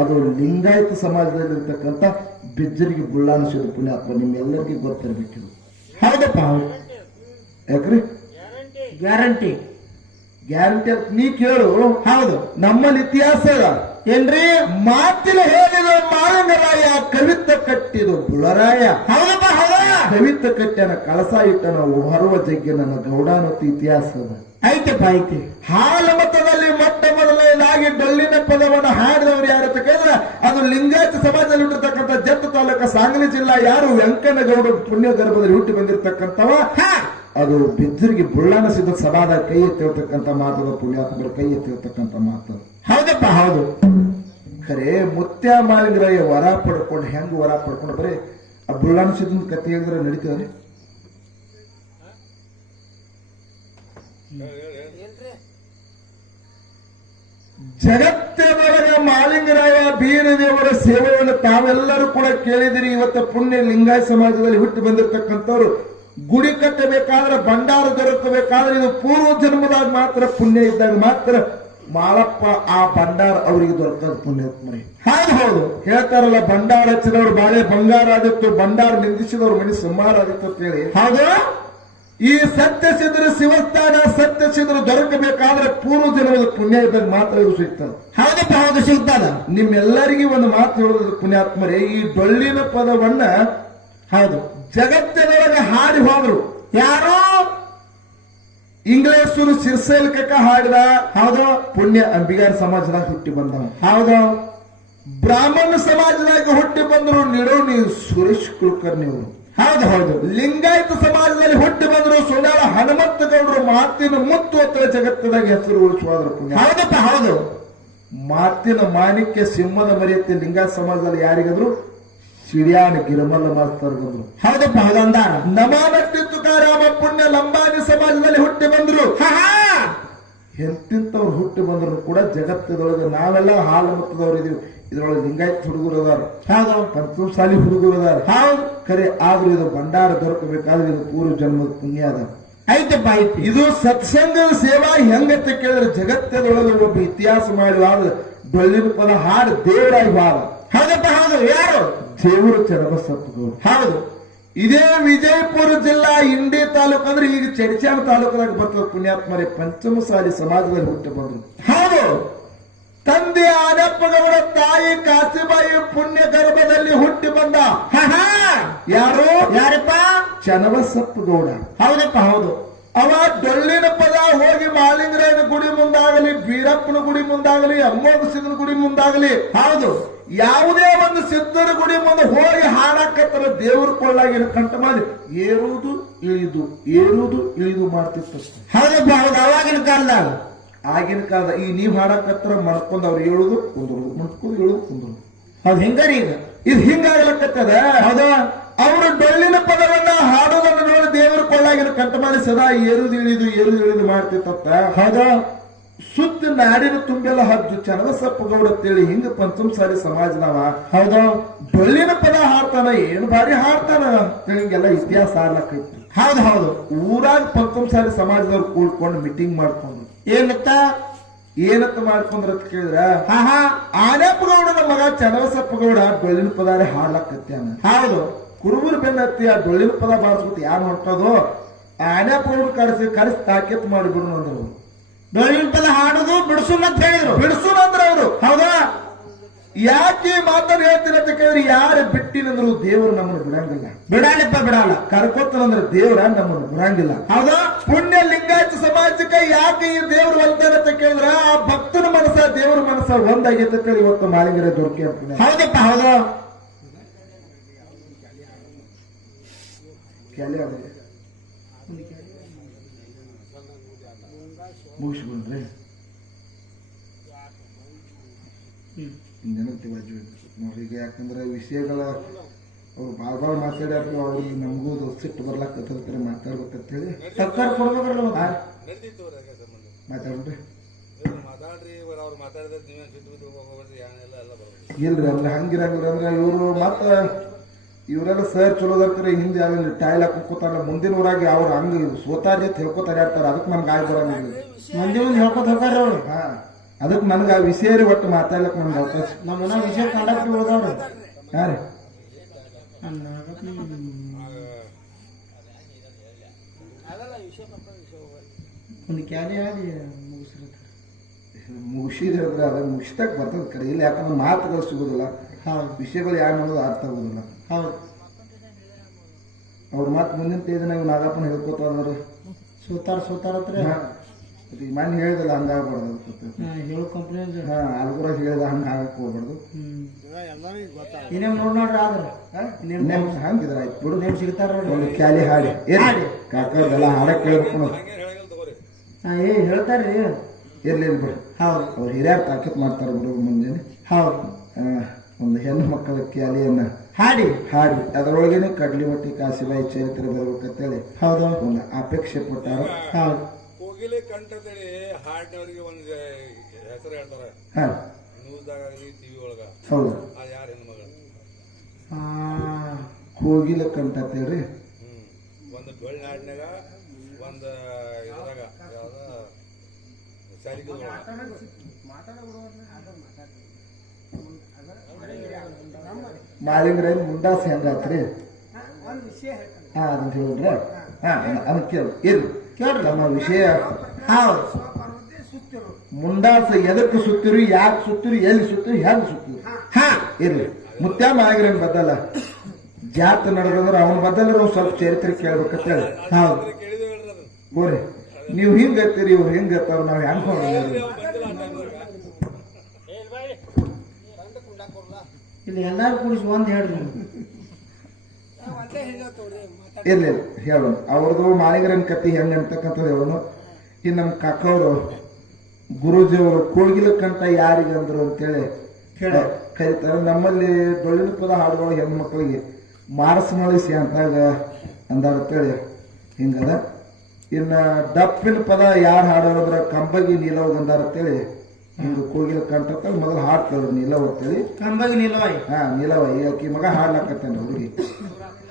ಅದು ಲಿಂಗಾಯತ ಸಮಾಜದಲ್ಲಿರ್ತಕ್ಕಂಥ ಬಿಜ್ಜರಿಗೆ ಬುಳ್ಳಾನ ಶಿವ ಪುಣ್ಯಾತ್ಮ. ನಿಮ್ಮೆಲ್ಲರಿಗೂ ಗೊತ್ತಿರ್ಬೇಕಿದು. ಹೌದಪ್ಪ ಹೌದು. ಯಾಕ್ರಿ ಗ್ಯಾರಂಟಿ ಗ್ಯಾರಂಟಿ ಅಂತ ನೀ ಕೇಳು. ಹೌದು ನಮ್ಮಲ್ಲಿ ಇತಿಹಾಸ ಏನ್ರಿ? ಮಾತಿನ ಹೇಳಿದ ಮಾಳಿಂಗರಾಯ ಕವಿತ ಕಟ್ಟಿದು ಬುಳರಾಯ. ಹೌದಪ್ಪ ಹೌದಾ. ಕವಿತ ಕಟ್ಟನ ಕಳಸ ಇಟ್ಟನ ಹೊರುವ ಜಗ್ಗಿ ನನ್ನ ಗೌಡಾನತಿ ಇತಿಹಾಸ ಐತೆಪ್ಪ ಐತಿ. ಹಾಲ ಮತದಲ್ಲಿ ಮೊಟ್ಟ ಮೊದಲನೇದಾಗಿ ಡೊಳ್ಳಿನ ಪದವನ್ನು ಹಾಡಿದವರು ಯಾರು ಅಂತ ಕೇಳಿದ್ರೆ ಅದು ಲಿಂಗಾಯತ ಸಮಾಜದಲ್ಲಿ ಹುಟ್ಟಿರ್ತಕ್ಕಂಥ ಜತ್ತ ತಾಲೂಕ ಸಾಂಗಲಿ ಜಿಲ್ಲಾ ಯಾರು ವೆಂಕನಗೌಡ ಪುಣ್ಯ ಗರ್ಭದಲ್ಲಿ ಹುಟ್ಟಿ ಬಂದಿರತಕ್ಕಂಥವ ಅದು ಬಿದ್ದರಿಗೆ ಬುಳ್ಳಾನ ಸಿದ್ಧ ಸಭಾದ ಕೈ ಎತ್ತಿರ್ತಕ್ಕಂಥ ಮಾತದ ಪುಣ್ಯಾತ್ಮರ ಕೈ ಎತ್ತಿರ್ತಕ್ಕಂಥ ಮಾತದ. ಹೌದಪ್ಪ ಹೌದು. ಖರೆ ಮುತ್ಯ ಮಾಳಿಂಗರಾಯ ವರ ಪಡ್ಕೊಂಡು ಹೆಂಗ್ ವರ ಪಡ್ಕೊಂಡು ಬರೀ ಆ ಬುಳ್ಳಾನ ಸಿದ್ಧನ ಕಥೆ ಹೇಳಿದ್ರೆ ನಡೀತದೆ. ಜಗತ್ತಿನೊಳಗ ಮಾಳಿಂಗರಾಯ ಬೀರದೇವರ ಸೇವೆಯನ್ನು ತಾವೆಲ್ಲರೂ ಕೂಡ ಕೇಳಿದಿರಿ. ಇವತ್ತ ಪುಣ್ಯ ಲಿಂಗಾಯತ ಸಮಾಜದಲ್ಲಿ ಹುಟ್ಟಿ ಬಂದಿರತಕ್ಕಂಥವ್ರು ಗುಡಿ ಕಟ್ಟಬೇಕಾದ್ರೆ ಭಂಡಾರ ದೊರಕಬೇಕಾದ್ರೆ ಇದು ಪೂರ್ವ ಜನ್ಮದಾಗ ಮಾತ್ರ ಪುಣ್ಯ ಇದ್ದಾಗ ಮಾತ್ರ ಮಾಳಪ್ಪ ಆ ಭಂಡಾರ ಅವರಿಗೆ ದೊರಕದ ಪುಣ್ಯಾತ್ಮರಿ. ಹೌದು ಹೌದು ಹೇಳ್ತಾರಲ್ಲ, ಭಂಡಾರ ಹಚ್ಚಿದವ್ರು ಬಾಳೆ ಬಂಗಾರ ಆದಿತ್ತು, ಭಂಡಾರ ನಿಂದಿಸಿದವ್ರು ಮನಿ ಸಂಹಾರ ಆದಿತ್ತು ಅಂತ ಹೇಳಿ. ಹೌದು ಈ ಸತ್ಯಸಿದ್ರ ಶಿವಸ್ಥಾನ ಸತ್ಯಸಿದ್ರ ದೊರಕಬೇಕಾದ್ರೆ ಪೂರ್ವ ಜನ್ಮದ ಪುಣ್ಯ ಇದ್ದಾಗ ಮಾತ್ರ ಇವು ಸಿಗ್ತದೆ. ಹೌದಪ್ಪ ಹೌದು ಸಿಗ್ತದ. ನಿಮ್ಮೆಲ್ಲರಿಗೂ ಒಂದು ಮಾತು ಹೇಳೋದು ಪುಣ್ಯಾತ್ಮರೇ, ಈ ಡೊಳ್ಳಿನ ಪದವನ್ನ ಹೌದು ಜಗತ್ತಿನೊಳಗೆ ಹಾಡಿ ಹೋದ್ರು ಯಾರು? ಇಂಗ್ಲೇಷರು ಶಿರ್ಸೈಲ್ಕಕ್ಕ ಹಾಡಿದ. ಹೌದು ಪುಣ್ಯ ಅಂಬಿಗಾರ ಸಮಾಜದಾಗ ಹುಟ್ಟಿ ಬಂದವ. ಹೌದು ಬ್ರಾಹ್ಮಣ ಸಮಾಜದಾಗ ಹುಟ್ಟಿ ಬಂದ್ರು ನಿಡೋಣಿ ಸುರೇಶ್ ಕುಲಕರ್ಣಿ ಅವರು. ಹೌದು ಹೌದು. ಲಿಂಗಾಯತ ಸಮಾಜದಲ್ಲಿ ಹುಟ್ಟಿ ಬಂದ್ರು ಸುಳ್ಯಾಳ ಹನುಮಂತ ಗೌಡರು ಮಾತಿನ ಮುತ್ತು ಹತ್ತಿರ ಜಗತ್ತದಾಗ ಹೆಸರು ಉಳಿಸುವಾದ್ರು ಪುಣ್ಯ. ಹೌದಪ್ಪ ಹೌದು. ಮಾತಿನ ಮಾಣಿಕ್ಯ ಸಿಂಹದ ಮರ್ಯಾದೆ ಲಿಂಗಾಯತ ಸಮಾಜದಲ್ಲಿ ಯಾರಿಗಂದ್ರು ಸಿಡಿಯಾನ ಗಿರಮಲ್ಲ ಮಾಸ್ತರ್ ಬಂದ್ರು. ಹೌದಪ್ಪ ಹೌದು ಅಂದಾರ. ನಮಾನಟ್ಟಿ ತುಕಾರಾಮ ಪುಣ್ಯ ಲಂಬಾನಿ ಸಮಾಜದಲ್ಲಿ ಹುಟ್ಟಿ ಬಂದ್ರು. ಎಂತಿಂತವ್ರು ಹುಟ್ಟಿ ಬಂದ್ರು ಕೂಡ ಜಗತ್ತದೊಳಗೆ ನಾವೆಲ್ಲ ಹಾಲು ಮತದವ್ರು ಇದೀವಿ. ಇದ್ರೊಳಗೆ ಲಿಂಗಾಯತ್ ಹುಡುಗರು ಅದಾರ, ಹೌದು ಪಂಚಮಸಾಲಿ ಹುಡುಗರು ಅದಾರ. ಹೌದು ಖರೆ ಆದ್ರೂ ಇದು ಭಂಡಾರ ದೊರಕಬೇಕಾದ್ರೆ ಇದು ಪೂರ್ವ ಜನ್ಮದ ಪುಣ್ಯ ಅದ. ಐತಪ್ಪ ಐತಿ. ಇದು ಸತ್ಸಂಗದ ಸೇವಾ ಹೆಂಗಂತ ಕೇಳಿದ್ರೆ ಜಗತ್ತದೊಳಗೆ ಒಬ್ಬ ಇತಿಹಾಸ ಮಾಡಿ ವಾದ ಡೊಳ್ಳಿನ ಪದ ಹಾಡು ದೇವರಾಗಿ ವಾದ. ಹೌದಪ್ಪ ಹೌದು. ಯಾರು? ದೇವರು ಚನ್ನಬಸಪ್ಪಗೌಡ. ಹೌದು. ಇದೇ ವಿಜಯಪುರ ಜಿಲ್ಲಾ ಇಂಡಿ ತಾಲೂಕು ಅಂದ್ರೆ ಈಗ ಚಡಿಚಾಣ ತಾಲೂಕದಾಗ ಬರ್ತದೆ ಪುಣ್ಯಾತ್ಮರೇ. ಪಂಚಮಸಾಲಿ ಸಮಾಜದಲ್ಲಿ ಹುಟ್ಟಿ ಬಂದ್ರು. ಹೌದು. ತಂದೆ ಆನಪ್ಪಗೌಡ, ತಾಯಿ ಕಾಸಿಬಾಯಿ ಪುಣ್ಯ ಗರ್ಭದಲ್ಲಿ ಹುಟ್ಟಿ ಬಂದ. ಯಾರು? ಯಾರಪ್ಪ? ಚನ್ನಬಸಪ್ಪಗೌಡ. ಹೌದಪ್ಪ ಹೌದು. ಅವ ಡೊಳ್ಳಿನ ಪದ ಹೋಗಿ ಮಾಳಿಂಗರಾಯನ ಗುಡಿ ಮುಂದಾಗಲಿ, ಬೀರಪ್ಪನ ಗುಡಿ ಮುಂದಾಗಲಿ, ಅಮ್ಮೋಗ ಸಿದ್ದನ ಗುಡಿ ಮುಂದಾಗಲಿ, ಹೌದು ಯಾವುದೇ ಒಂದು ಸಿದ್ಧರ ಗುಡಿ ಮುಂದೆ ಹೋಗಿ ಹಾಡಾಕತ್ತರ ದೇವ್ರ ಕೊಳ್ಳಾಗಿನ ಕಂಠ ಮಾಡಿ ಏರುವುದು ಇಳಿದು ಏರುವುದು ಇಳಿದು ಮಾಡ್ತಿತ್ತು. ಹೌದಪ್ಪ ಹೌದು. ಅವಾಗಿನ ಕಾಲದಾಗ, ಆಗಿನ ಕಾಲದ ಈ ನೀವ್ ಹಾಡಾಕತ್ತರ ಮಾಡ್ಕೊಂಡು ಅವ್ರು ಹೇಳುದು ಕುಂದ್ರು, ಮಾಡ್ಕೊಂಡು ಹೇಳುದು ಕುಂದ್ರು. ಹೌದು ಹಿಂಗರಿ ಈಗ ಇದು ಹಿಂಗಾಗ್ಲಕ್ಕತ್ತದ. ಹೌದು. ಅವರು ಡೊಳ್ಳಿನ ಪದವನ್ನ ಹಾಡೋದನ್ನು ನೋಡಿ ದೇವರ ಕೊಳ್ಳಾಗಿನ ಕಂಠ ಮಾಡಿ ಸದಾ ಏರುದು ಇಳಿದು ಮಾಡ್ತಿತ್ತ. ಹೌದು. ಸುತ್ತ ನಾಡಿನ ತುಂಬೆಲ್ಲ ಹದ್ದು ಚನ್ನಬಸಪ್ಪಗೌಡ ಅಂತೇಳಿ ಹಿಂಗ ಪಂಚಮಸಾಲಿ ಸಮಾಜದವ. ಹೌದು. ಡೊಳ್ಳಿನ ಪದ ಹಾಡ್ತಾನ, ಏನು ಬಾರಿ ಹಾಡ್ತಾನ ಹಿಂಗೆಲ್ಲ ಇತಿಹಾಸ ಆಡ್ಲಕ್ಕೈತಿ. ಹೌದು ಹೌದು. ಊರಾಗ ಪಂಚಮಸಾಲಿ ಸಮಾಜದವ್ರು ಕೂಡ್ಕೊಂಡು ಮೀಟಿಂಗ್ ಮಾಡ್ಕೊಂಡ್ರು. ಏನಂತ ಮಾಡ್ಕೊಂಡ್ರ ಅಂತ ಕೇಳಿದ್ರ, ಆನಪ್ಪಗೌಡನ ಮಗ ಚನ್ನಬಸಪ್ಪಗೌಡ ಡೊಳ್ಳಿನ ಪದಾರೆ ಹಾಡ್ಲಕ್ಕತ್ಯಾನ. ಹೌದು. ಕುರುಬರು ಬೆನ್ನತ್ತಿ ಆ ಡೊಳ್ಳಿನ ಪದ ಬಾರಿಸ್ಬಿಟ್ಟು ಯಾರು ಹೊಂಟದು ಆನಪ್ಪಗೌಡ ಕರೆಸಿ ತಾಕೀತ್ ಮಾಡಿಬಿಡ್ನು ಅಂದ್ರು. ಡೊಳ್ಳಿನ ಪದ ಹಾಡುದು ಬಿಡಿಸು ಅಂತ ಹೇಳಿದ್ರು. ಬಿಡಿಸೂನ ಅಂದ್ರ ಅವರು. ಹೌದಾ? ಯಾಕೆ ಮಾತನ್ನು ಹೇಳ್ತೀನಿ ಅಂತ ಕೇಳಿದ್ರೆ, ಯಾರು ಬಿಟ್ಟಿನಂದ್ರು ದೇವರು ನಮ್ಮನ್ನು ಬಿಡಂಗಿಲ್ಲ. ಬಿಡಾಲಿಪ್ಪ ಬಿಡಲ್ಲ. ಕರ್ಕೋತಾನಂದ್ರೆ ದೇವರ ನಮ್ಮನ್ನು ಬಿಡಂಗಿಲ್ಲ. ಹೌದಾ? ಪುಣ್ಯ ಲಿಂಗಾಯತ ಸಮಾಜಕ್ಕೆ ಯಾಕೆ ಈ ದೇವರು ಒಲ್ತಾನೆ ಅಂತ ಕೇಳಿದ್ರ, ಆ ಭಕ್ತನ ಮನಸ್ಸ ದೇವರ ಮನಸ್ಸ ಒಂದಾಗೈತೆ ಅಂತ ಹೇಳಿ ಇವತ್ತು ಮಾಳಿಂಗರ ದೊರಕಿ ಅಂತಾನೆ. ಹೌದಪ್ಪ ಹೌದು. ಮುಗಿಸ್ಕೊಂಡ್ರೆ ಹಿಂಗನಂತೆ ನೋಡ್ರಿಗೆ ಯಾಕಂದ್ರೆ ವಿಷಯಗಳ ಅವ್ರು ಭಾಳ ಮಾತಾಡ್ಯಾರ ಅವ್ರಿಗೆ ನಮಗೂ ಸಿಟ್ಟು ಬರ್ಲಾಕತ್ತದ ಮಾತಾಡ್ಬೇಕಂತ ಹೇಳಿ ಸರ್ಕಾರ ಕೊಡ್ಬೇಕಲ್ಲ ಮಾತಾಡ್ರಿ ಮಾತಾಡ್ರಿ ಅವ್ರು ಮಾತಾಡಿದ್ರೆ ನೀವೇ ಸಿಟ್ಟು ಹೋಗ್ಬೇಡ್ರಿ ಏನೆಲ್ಲ ಎಲ್ಲ ಬರ್ಬೇಕು. ಇಲ್ರಿ ಅಂದ್ರೆ ಹಂಗಿರಂಗಿಲ್ಲ ಅಂದ್ರೆ ಇವರು ಮತ್ತ ಇವರೆಲ್ಲ ಸರ್ ಚಲೋದರ್ಕರಿ ಹಿಂದೆ ಅಲ್ಲಿ ಟಾಯ್ಲ್ ಹಾಕೋತಾರ ಮುಂದಿನ ಊರಾಗಿ ಅವ್ರು ಹಂಗ ಸೋತಾರಿ ತಿಳ್ಕೊತಾರೆ ಆಡ್ತಾರ ಅದಕ್ಕೆ ನಮ್ಗೆ ಆಯ್ ಬರಂಗಿಲ್ಲ ಮಂದಿ ಮುಂದೆ ಹೇಳ್ಕೊತ ಹೋಗಾರ ಅವ್ರು. ಹಾ ಅದಕ್ಕೆ ನನ್ಗೆ ಆ ವಿಷಯ ಒಟ್ಟು ಮಾತಾಡ್ಲಕ್ ನಮ್ಗೆ ಅವಕಾಶ ನಮ್ಮ ವಿಷಯ ಕಂಡಕ್ಟರ್ ಉಳ್ದವ್ರು ಹಾ ರೀ ಒಂದು ಕ್ಯಾಲಿ ಆಗಿ ಮುಗಿಸ್ರಿ. ಮುಗಿಸಿದ್ರೆ ಅಂದ್ರೆ ಅದ ಮುಗಿಸ್ತಾಕ ಬರ್ತದ ಕಡೆ ಇಲ್ಲ ಯಾಕಂದ್ರೆ ಮಾತುಗಳು ಸಿಗೋದಿಲ್ಲ ಹೌದು ವಿಷಯಗಳು ಯಾವ ಮಾಡೋದು ಅರ್ಥ ಆಗೋದಿಲ್ಲ ಹೌದು ಅವ್ರ ಮಾತು ಮುಂದಿನ ತೇಜನ ಇವ್ ನಾಗಪ್ಪನ ಹೇಳ್ಕೊತ ಅಂದ್ರೆ ಸೋತಾರ ಹತ್ರ ಮಣ್ಣು ಹೇಳಿದಲ್ಲ ಹಂಗಾಗ್ಬಾರ್ದು ಹೇಳು ಕಂಪ್ನಿ ಹಾ ಅಲ್ಗುರ ಹೇಳಿದ ಹಂಗ ಆಗಕ್ ಹೋಗ್ಬಾರ್ದು ಇನ್ನೇಮ್ ನೋಡ್ರಿ ಆದ್ರ ಹಂಗಿದ್ರ ಆಯ್ತು ಬಿಡು ನೇಮ್ ಸಿಗ್ತಾರ ನೋಡಿ. ಒಂದು ಕ್ಯಾಲಿ ಹಾಡಿ ಕಾಕದೆಲ್ಲ ಹಾಡಕ್ ಕೇಳ್ಬೇಕು ನಾವು ಹಂಗೆ ಹೇಳಂಗಿಲ್ಲ ತಗೋರಿ. ಹೇಳ್ತಾರ್ರಿ ಇರ್ಲಿ ಬಿಡು ಹೌದು ಅವ್ರು ಹಿರಿಯರ್ ತಾಕತ್ ಮಾಡ್ತಾರೆ ಬಿಡು ಮುಂಜಾನೆ ಹೌದು ಒಂದು ಹೆಣ್ಣು ಮಕ್ಕಳ ಕ್ಯಾಲಿಯನ್ನ ಹಾಡಿ ಹಾಡಿ ಅದರೊಳಗೇನೆ ಕಡ್ಲಿ ಮಟ್ಟಿ ಕಾಸಿಬಾಯಿ ಚರಿತ್ರೆ ಬರ್ಬೇಕಂತೇಳಿ ಹೌದು ಒಂದು ಅಪೇಕ್ಷೆ ಪಟ್ಟಾರ ಹೌದು ಕೋಗಿಲೆ ಕಂಠದಲ್ಲಿ ಹಾಡಿನವ್ರಿಗೆ ಒಂದು ಹೆಸರು ಹೇಳ್ತಾರ ಹಾ ನ್ಯೂಸ್ದಾಗ ಟಿವಿ ಒಳಗ ಹೌದು ಆ ಯಾರ ಹೆಣ್ಮಗಳು ಕೋಗಿಲ ಕಂಠ ಅಂತೇಳ್ರಿ ಒಂದು ಡೊಳ್ಳ ಹಾಡಿನಾಗ ಒಂದು ಇದ್ರಾಗ ಯಾವ್ದ ಸಾರಿಗೆ ಮಾಲಿಂಗ್ರ ಮುಂಡಾಸ ಹೆಂಗಾತ್ರಿ ಹಾ ಅದನ್ನ ಹೇಳ್ರಿ ಹಾ ಅದನ್ನ ಕೇಳಿ ಇರ್ಲಿ ಕೇಳ್ರಿ ನಮ್ಮ ವಿಷಯ ಹೌದು ಮುಂಡಾಸ ಎದಕ್ಕೆ ಸುತ್ತಿರಿ ಯಾಕೆ ಸುತ್ತಿರಿ ಎಲ್ಲಿ ಸುತ್ತಿರಿ ಹೆಂಗ್ ಸುತ್ತಿರಿ ಹಾ ಇರ್ಲಿ ಮುತ್ಯ ಮಾಲಿಂಗ್ರನ್ ಬದಲ್ಲ ಜಾತ ನಡೆದಂದ್ರೆ ಅವನ ಬದಲ್ಲ ನಾವು ಸ್ವಲ್ಪ ಚರಿತ್ರೆ ಕೇಳ್ಬೇಕಂತ ಹೇಳಿ ಹೌದು ಕೇಳಿದೇವೆ ಹೇಳ್ರಿ ಅದನ್ನ. ಗೋರಿ ನೀವು ಹಿಂಗತ್ತೀರಿ ಇವ್ರು ಹಿಂಗತ್ತಾರ ನಾವ್ ಹೆಂಗ್ ನೋಡಿದ್ರಿ ಇಲ್ಲಿ ಎಲ್ಲಾರು ಕೂಡಿಸಿ ಒಂದ್ ಹೇಳ್ರಿ ನೀವು. ಇರ್ಲಿ ಹೇಳೋಣ ಅವ್ರದ್ದು ಮಾಲಿಂಗರನ್ ಕತ್ತಿ ಹೆಂಗ್ ಅಂತಕ್ಕಂಥದ್ದು ಹೇಳೋಣ ಇನ್ನು ನಮ್ಮ ಕಾಕವರು ಗುರೂಜಿಯವರು ಕೋಗಿಲ ಕಂಠ ಯಾರಿಗಂದ್ರು ಅಂತೇಳಿ ಕರೀತಾರೆ. ನಮ್ಮಲ್ಲಿ ಡೊಳ್ಳಿನ ಪದ ಹಾಡುಗಳು ಹೆಣ್ಮಕ್ಳಿಗೆ ಮಾರಸನಳಿಸಿ ಅಂತಾಗ ಅಂದಾಡಂತೇಳಿ ಹಿಂಗದ. ಇನ್ನ ಡಪ್ಪಿನ ಪದ ಯಾರು ಹಾಡೋದ್ರ ಕಂಬಗಿ ನೀಲವ್ ಅಂದಾರ ಅಂತೇಳಿ ಹಿಂಗ ಕೋಗಿಲ ಕಂಠ ಮೊದಲು ಹಾಡ್ತಾರೆ ನೀಲವ್ ಅಂತೇಳಿ ಕಂಬಗಿ ನಿಲ್ವಾಯಿ ಹಾ ನೀಲವ ಆಕಿ ಮಗ ಹಾಡ್ಲಾಕತ್ತೇನೆ ಹುಡುಗಿ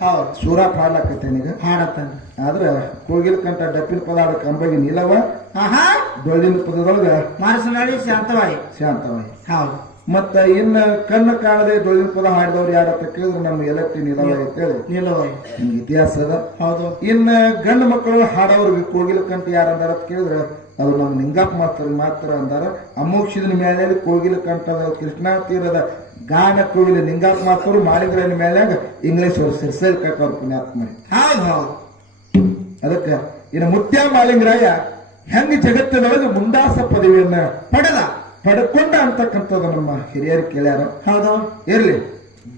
ಹೌದು ಸೂರಾಪ್ ಹಾಡ್ಲಾಕತ್ತೇನೆ ಈಗ ಹಾಡತ್ತಾನ ಆದ್ರ ಕೋಗಿಲ ಕಂಠ ಡಪ್ಪಿನ ಪದ ಹಾಡ ಕಂಬಗಿ ನೀಲವ ಆಹಾ ಡೊಳ್ಳಿನ ಪದದೊಳಗ ಮಾರಸನಾಳಿ ಶಾಂತವಾಯಿ ಶಾಂತವಾಯಿ. ಹೌದು ಮತ್ತ ಇನ್ನ ಕಣ್ಣು ಕಾಣದೆ ಡೊಳ್ಳಿನ ಪದ ಹಾಡಿದವ್ರು ಯಾರತ್ತ ಕೇಳಿದ್ರೆ ನಮ್ಮ ಎಲಕ್ಟಿ ನೀಲವ ಅಂತೇಳಿ ನಿಲ್ವಾಯಿ ಹಿಂಗ ಇತಿಹಾಸ ಅದ. ಹೌದು ಇನ್ನ ಗಂಡು ಮಕ್ಕಳು ಹಾಡೋರ್ಗೆ ಕೋಗಿಲ ಕಂಠ ಯಾರಂದಾರ ಅಂತ ಕೇಳಿದ್ರೆ ಅದು ನಮ್ಮ ನಿಂಗಪ್ಪ ಮಾತ್ರ ಅಂದಾರ. ಅಮೋಕ್ಷದ ಮೇಲೆ ಕೋಗಿಲ ಕಂಠದ ಕೃಷ್ಣಾ ತೀರದ ಗಾನ ಕೋಗಿಲ ನಿಂಗಪ್ಪ ಮಾಸ್ತರು ಮಾಲಿಂಗ್ರನ ಮೇಲ್ಯಾಗ ಇಂಗ್ಲಿಷ್ ಅವರು ಸಿರ್ಸೇಲ್ ಕಾಕವ್ರ ಪುಣ್ಯಾತ್ಮ. ಹೌದು ಹೌದು ಅದಕ್ಕೆ ಇನ್ನು ಮುತ್ಯ ಮಾಲಿಂಗರಾಯ ಹೆಂಗ ಜಗತ್ತಿನೊಳಗೆ ಮುಂಡಾಸ ಪದವಿಯನ್ನ ಪಡ್ಕೊಂಡ ಅಂತಕ್ಕಂಥದ್ದು ನಮ್ಮ ಹಿರಿಯರು ಕೇಳ್ಯಾರ. ಹೌದು ಇರ್ಲಿ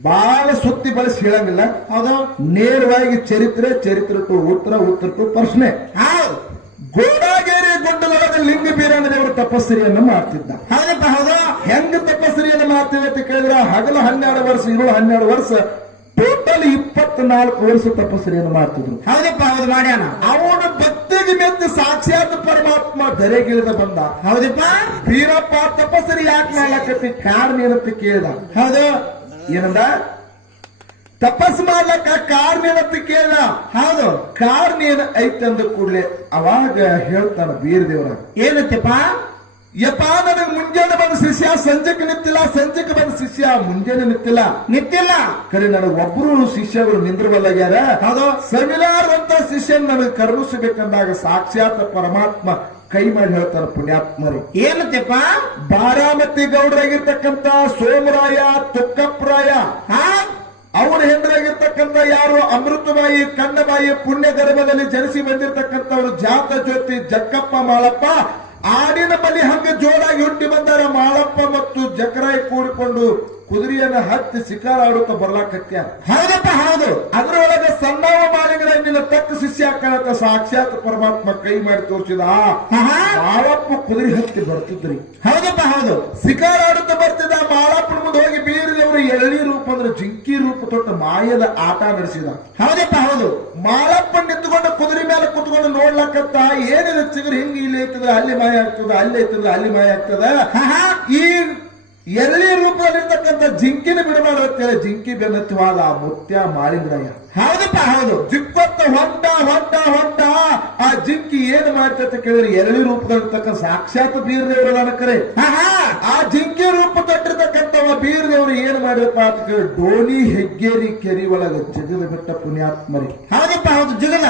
ಬಾಳ ಸುತ್ತಿ ಬಳಸಿ ಹೇಳಂಗಿಲ್ಲ. ಹೌದು ನೇರವಾಗಿ ಚರಿತ್ರೆ ಟು ಉತ್ತರ ಟು ಪ್ರಶ್ನೆ. ಹೌದು ಗೋಡಾಗೇರಿ ಗುಡ್ಡದೊಳಗೆ ಲಿಂಗ ಬೀರಣ್ಣ ದೇವರು ತಪಸ್ಸರಿಯನ್ನು ಮಾಡ್ತಿದ್ದ. ಹೌದಪ್ಪ ಹೌದು ಹೆಂಗ ತಪಸ್ಸರಿಯನ್ನು ಮಾಡ್ತಿದ್ದ ಅಂತ ಕೇಳಿದ್ರೆ ಹಗಲು 12 ವರ್ಷ ಇರುಳು 12 ವರ್ಷ ಟೋಟಲ್ 24 ವರ್ಷ ತಪಸ್ಸರಿಯನ್ನು ಮಾಡ್ತಿದ್ರು. ಹೌದಪ್ಪ ಹೌದು ಮಾಡ್ಯಾನ. ಅವನ ಭಕ್ತಿಗೆ ಮೆದ್ದು ಸಾಕ್ಷಾತ್ ಪರಮಾತ್ಮ ಧರೆಗಿಳಿದ ಬಂದ. ಹೌದಪ್ಪ ವೀರಪ್ಪ ತಪಸ್ಸರಿ ಯಾಕೆ ಮಾಡ್ಲಕತ್ತಿ ಕಾರಣ ಏನಂತ ಕೇಳ್ದ. ಹೌದು ಏನಂದ ತಪಸ್ ಮಾಡ್ಲಕ್ಕ ಕಾರಣ ಏನಂತ ಕೇಳ್ದ. ಹೌದು ಕಾರಣ ಏನ್ ಐತಂದ ಕೂಡ್ಲೆ ಅವಾಗ ಹೇಳ್ತಾನ ಬೀರ್ ದೇವ್ರ ಏನತ್ತಪ್ಪ ಯಪ್ಪ ನನಗ್ ಮುಂಜಾನೆ ಬಂದ ಶಿಷ್ಯ ಸಂಜೆಗೆ ನಿಂತಿಲ್ಲ, ಸಂಜೆಗೆ ಬಂದ ಶಿಷ್ಯ ಮುಂಜಾನೆ ನಿಂತಿಲ್ಲ ಕರೆ ನನಗ್ ಒಬ್ರು ಶಿಷ್ಯಗಳು ನಿಂದ್ರಬಲ್ಲಾಗ್ಯಾರ. ಹೌದು ಸವಿಲಾರಂತ ಶಿಷ್ಯನ್ ನನಗ್ ಕರುಣಿಸಬೇಕಂದಾಗ ಸಾಕ್ಷಾತ್ ಪರಮಾತ್ಮ ಕೈ ಮಾಡಿ ಹೇಳ್ತಾರ ಪುಣ್ಯಾತ್ಮರು. ಏನತ್ತಪ್ಪ ಬಾರಾಮತಿ ಗೌಡರಾಗಿರ್ತಕ್ಕಂತ ಸೋಮರಾಯ ತುಕ್ಕಪ್ಪರಾಯ ಅವ್ರ ಹೆಂಡರಾಗಿರ್ತಕ್ಕಂಥ ಯಾರು ಅಮೃತಬಾಯಿ ಕಣ್ಣಬಾಯಿ ಪುಣ್ಯ ಗರ್ಭದಲ್ಲಿ ಜನಿಸಿ ಬಂದಿರತಕ್ಕಂಥವ್ರು ಜಾತ ಜ್ಯೋತಿ ಜಕ್ಕಪ್ಪ ಮಾಳಪ್ಪ ಆಡಿನ ಬಲಿ ಹಂಗ ಜೋರಾಗಿ ಹುಟ್ಟಿ ಬಂದಾರ. ಮಾಳಪ್ಪ ಮತ್ತು ಜಕರಾಯಿ ಕೂಡಿಕೊಂಡು ಕುದುರೆಯನ್ನ ಹತ್ತಿ ಶಿಕಾರ ಆಡುತ್ತಾ ಬರ್ಲಾಕತ್ಯಾರ. ಹೌದಪ್ಪ ಹೌದು. ಅದ್ರೊಳಗ ಸಣ್ಣವ ಮಾಲಿಂಗರ ನಿನ್ನ ತಕ್ಕ ಶಿಷ್ಯ ಕಾಣತ್ತ ಸಾಕ್ಷಾತ್ ಪರಮಾತ್ಮ ಕೈ ಮಾಡಿ ತೋರಿಸಿದ. ಮಾಳಪ್ಪ ಕುದುರೆ ಹತ್ತಿ ಬರ್ತಿದ್ರಿ. ಹೌದಪ್ಪ ಹೌದು. ಶಿಕಾರ ಆಡುತ್ತಾ ಬರ್ತಿದ್ದ. ಮಾಳಪ್ಪನ ಮುಂದೆ ಹೋಗಿ ಬೀರದೇವರು ಎಳ್ಳಿ ರೂಪ ಅಂದ್ರೆ ಜಿಂಕಿ ರೂಪ ತೊಟ್ಟ ಮಾಯದ ಆಟ ನಡೆಸಿದ. ಹೌದಪ್ಪ ಹೌದು. ಮಾಳಪ್ಪ ನಿಂತ್ಕೊಂಡು ಕುದುರೆ ಮೇಲೆ ಕುತ್ಕೊಂಡು ನೋಡ್ಲಕ್ಕತ್ತ ಏನಿದೆ ಚಿಗುರು ಹಿಂಗ ಇಲ್ಲಿ ಐತದ ಅಲ್ಲಿ ಮಾಯ ಆಗ್ತದ, ಅಲ್ಲಿ ಐತದ ಅಲ್ಲಿ ಮಾಯ ಆಗ್ತದ. ಈ ಎಳ್ಳಿ ರೂಪದಲ್ಲಿರ್ತಕ್ಕಂಥ ಜಿಂಕಿನ ಬಿಡಬಾರ್ದು ಜಿಂಕಿ ಬೆನ್ನತ್ತುವಾದ ಆ ಮುತ್ಯ ಮಾಳಿಂಗರಾಯ. ಹೌದಪ್ಪ ಹೌದು. ಜಿಕ್ಕೊತ್ತ ಹೊಂಟ ಹೊಂಟ ಹೊಂಟ ಆ ಜಿಂಕಿ ಏನ್ ಮಾಡ್ತಂತ ಕೇಳಿದ್ರೆ ಎಳ್ಳಿ ರೂಪದಲ್ಲಿರ್ತಕ್ಕ ಸಾಕ್ಷಾತ್ ಬೀರದೇವರ ಕರೆ. ಆ ಜಿಂಕಿ ರೂಪ ತೊಟ್ಟಿರ್ತಕ್ಕಂಥವ ಬೀರದೇವರು ಏನ್ ಮಾಡಿರಪ್ಪ ಅಂತ ಕೇಳಿ ಡೋಣಿ ಹೆಗ್ಗೇರಿ ಕೆರಿ ಒಳಗ ಜಿಗದ ಬಿಟ್ಟ ಪುಣ್ಯಾತ್ಮರಿ. ಹೌದಪ್ಪ ಹೌದು. ಜಿಗದ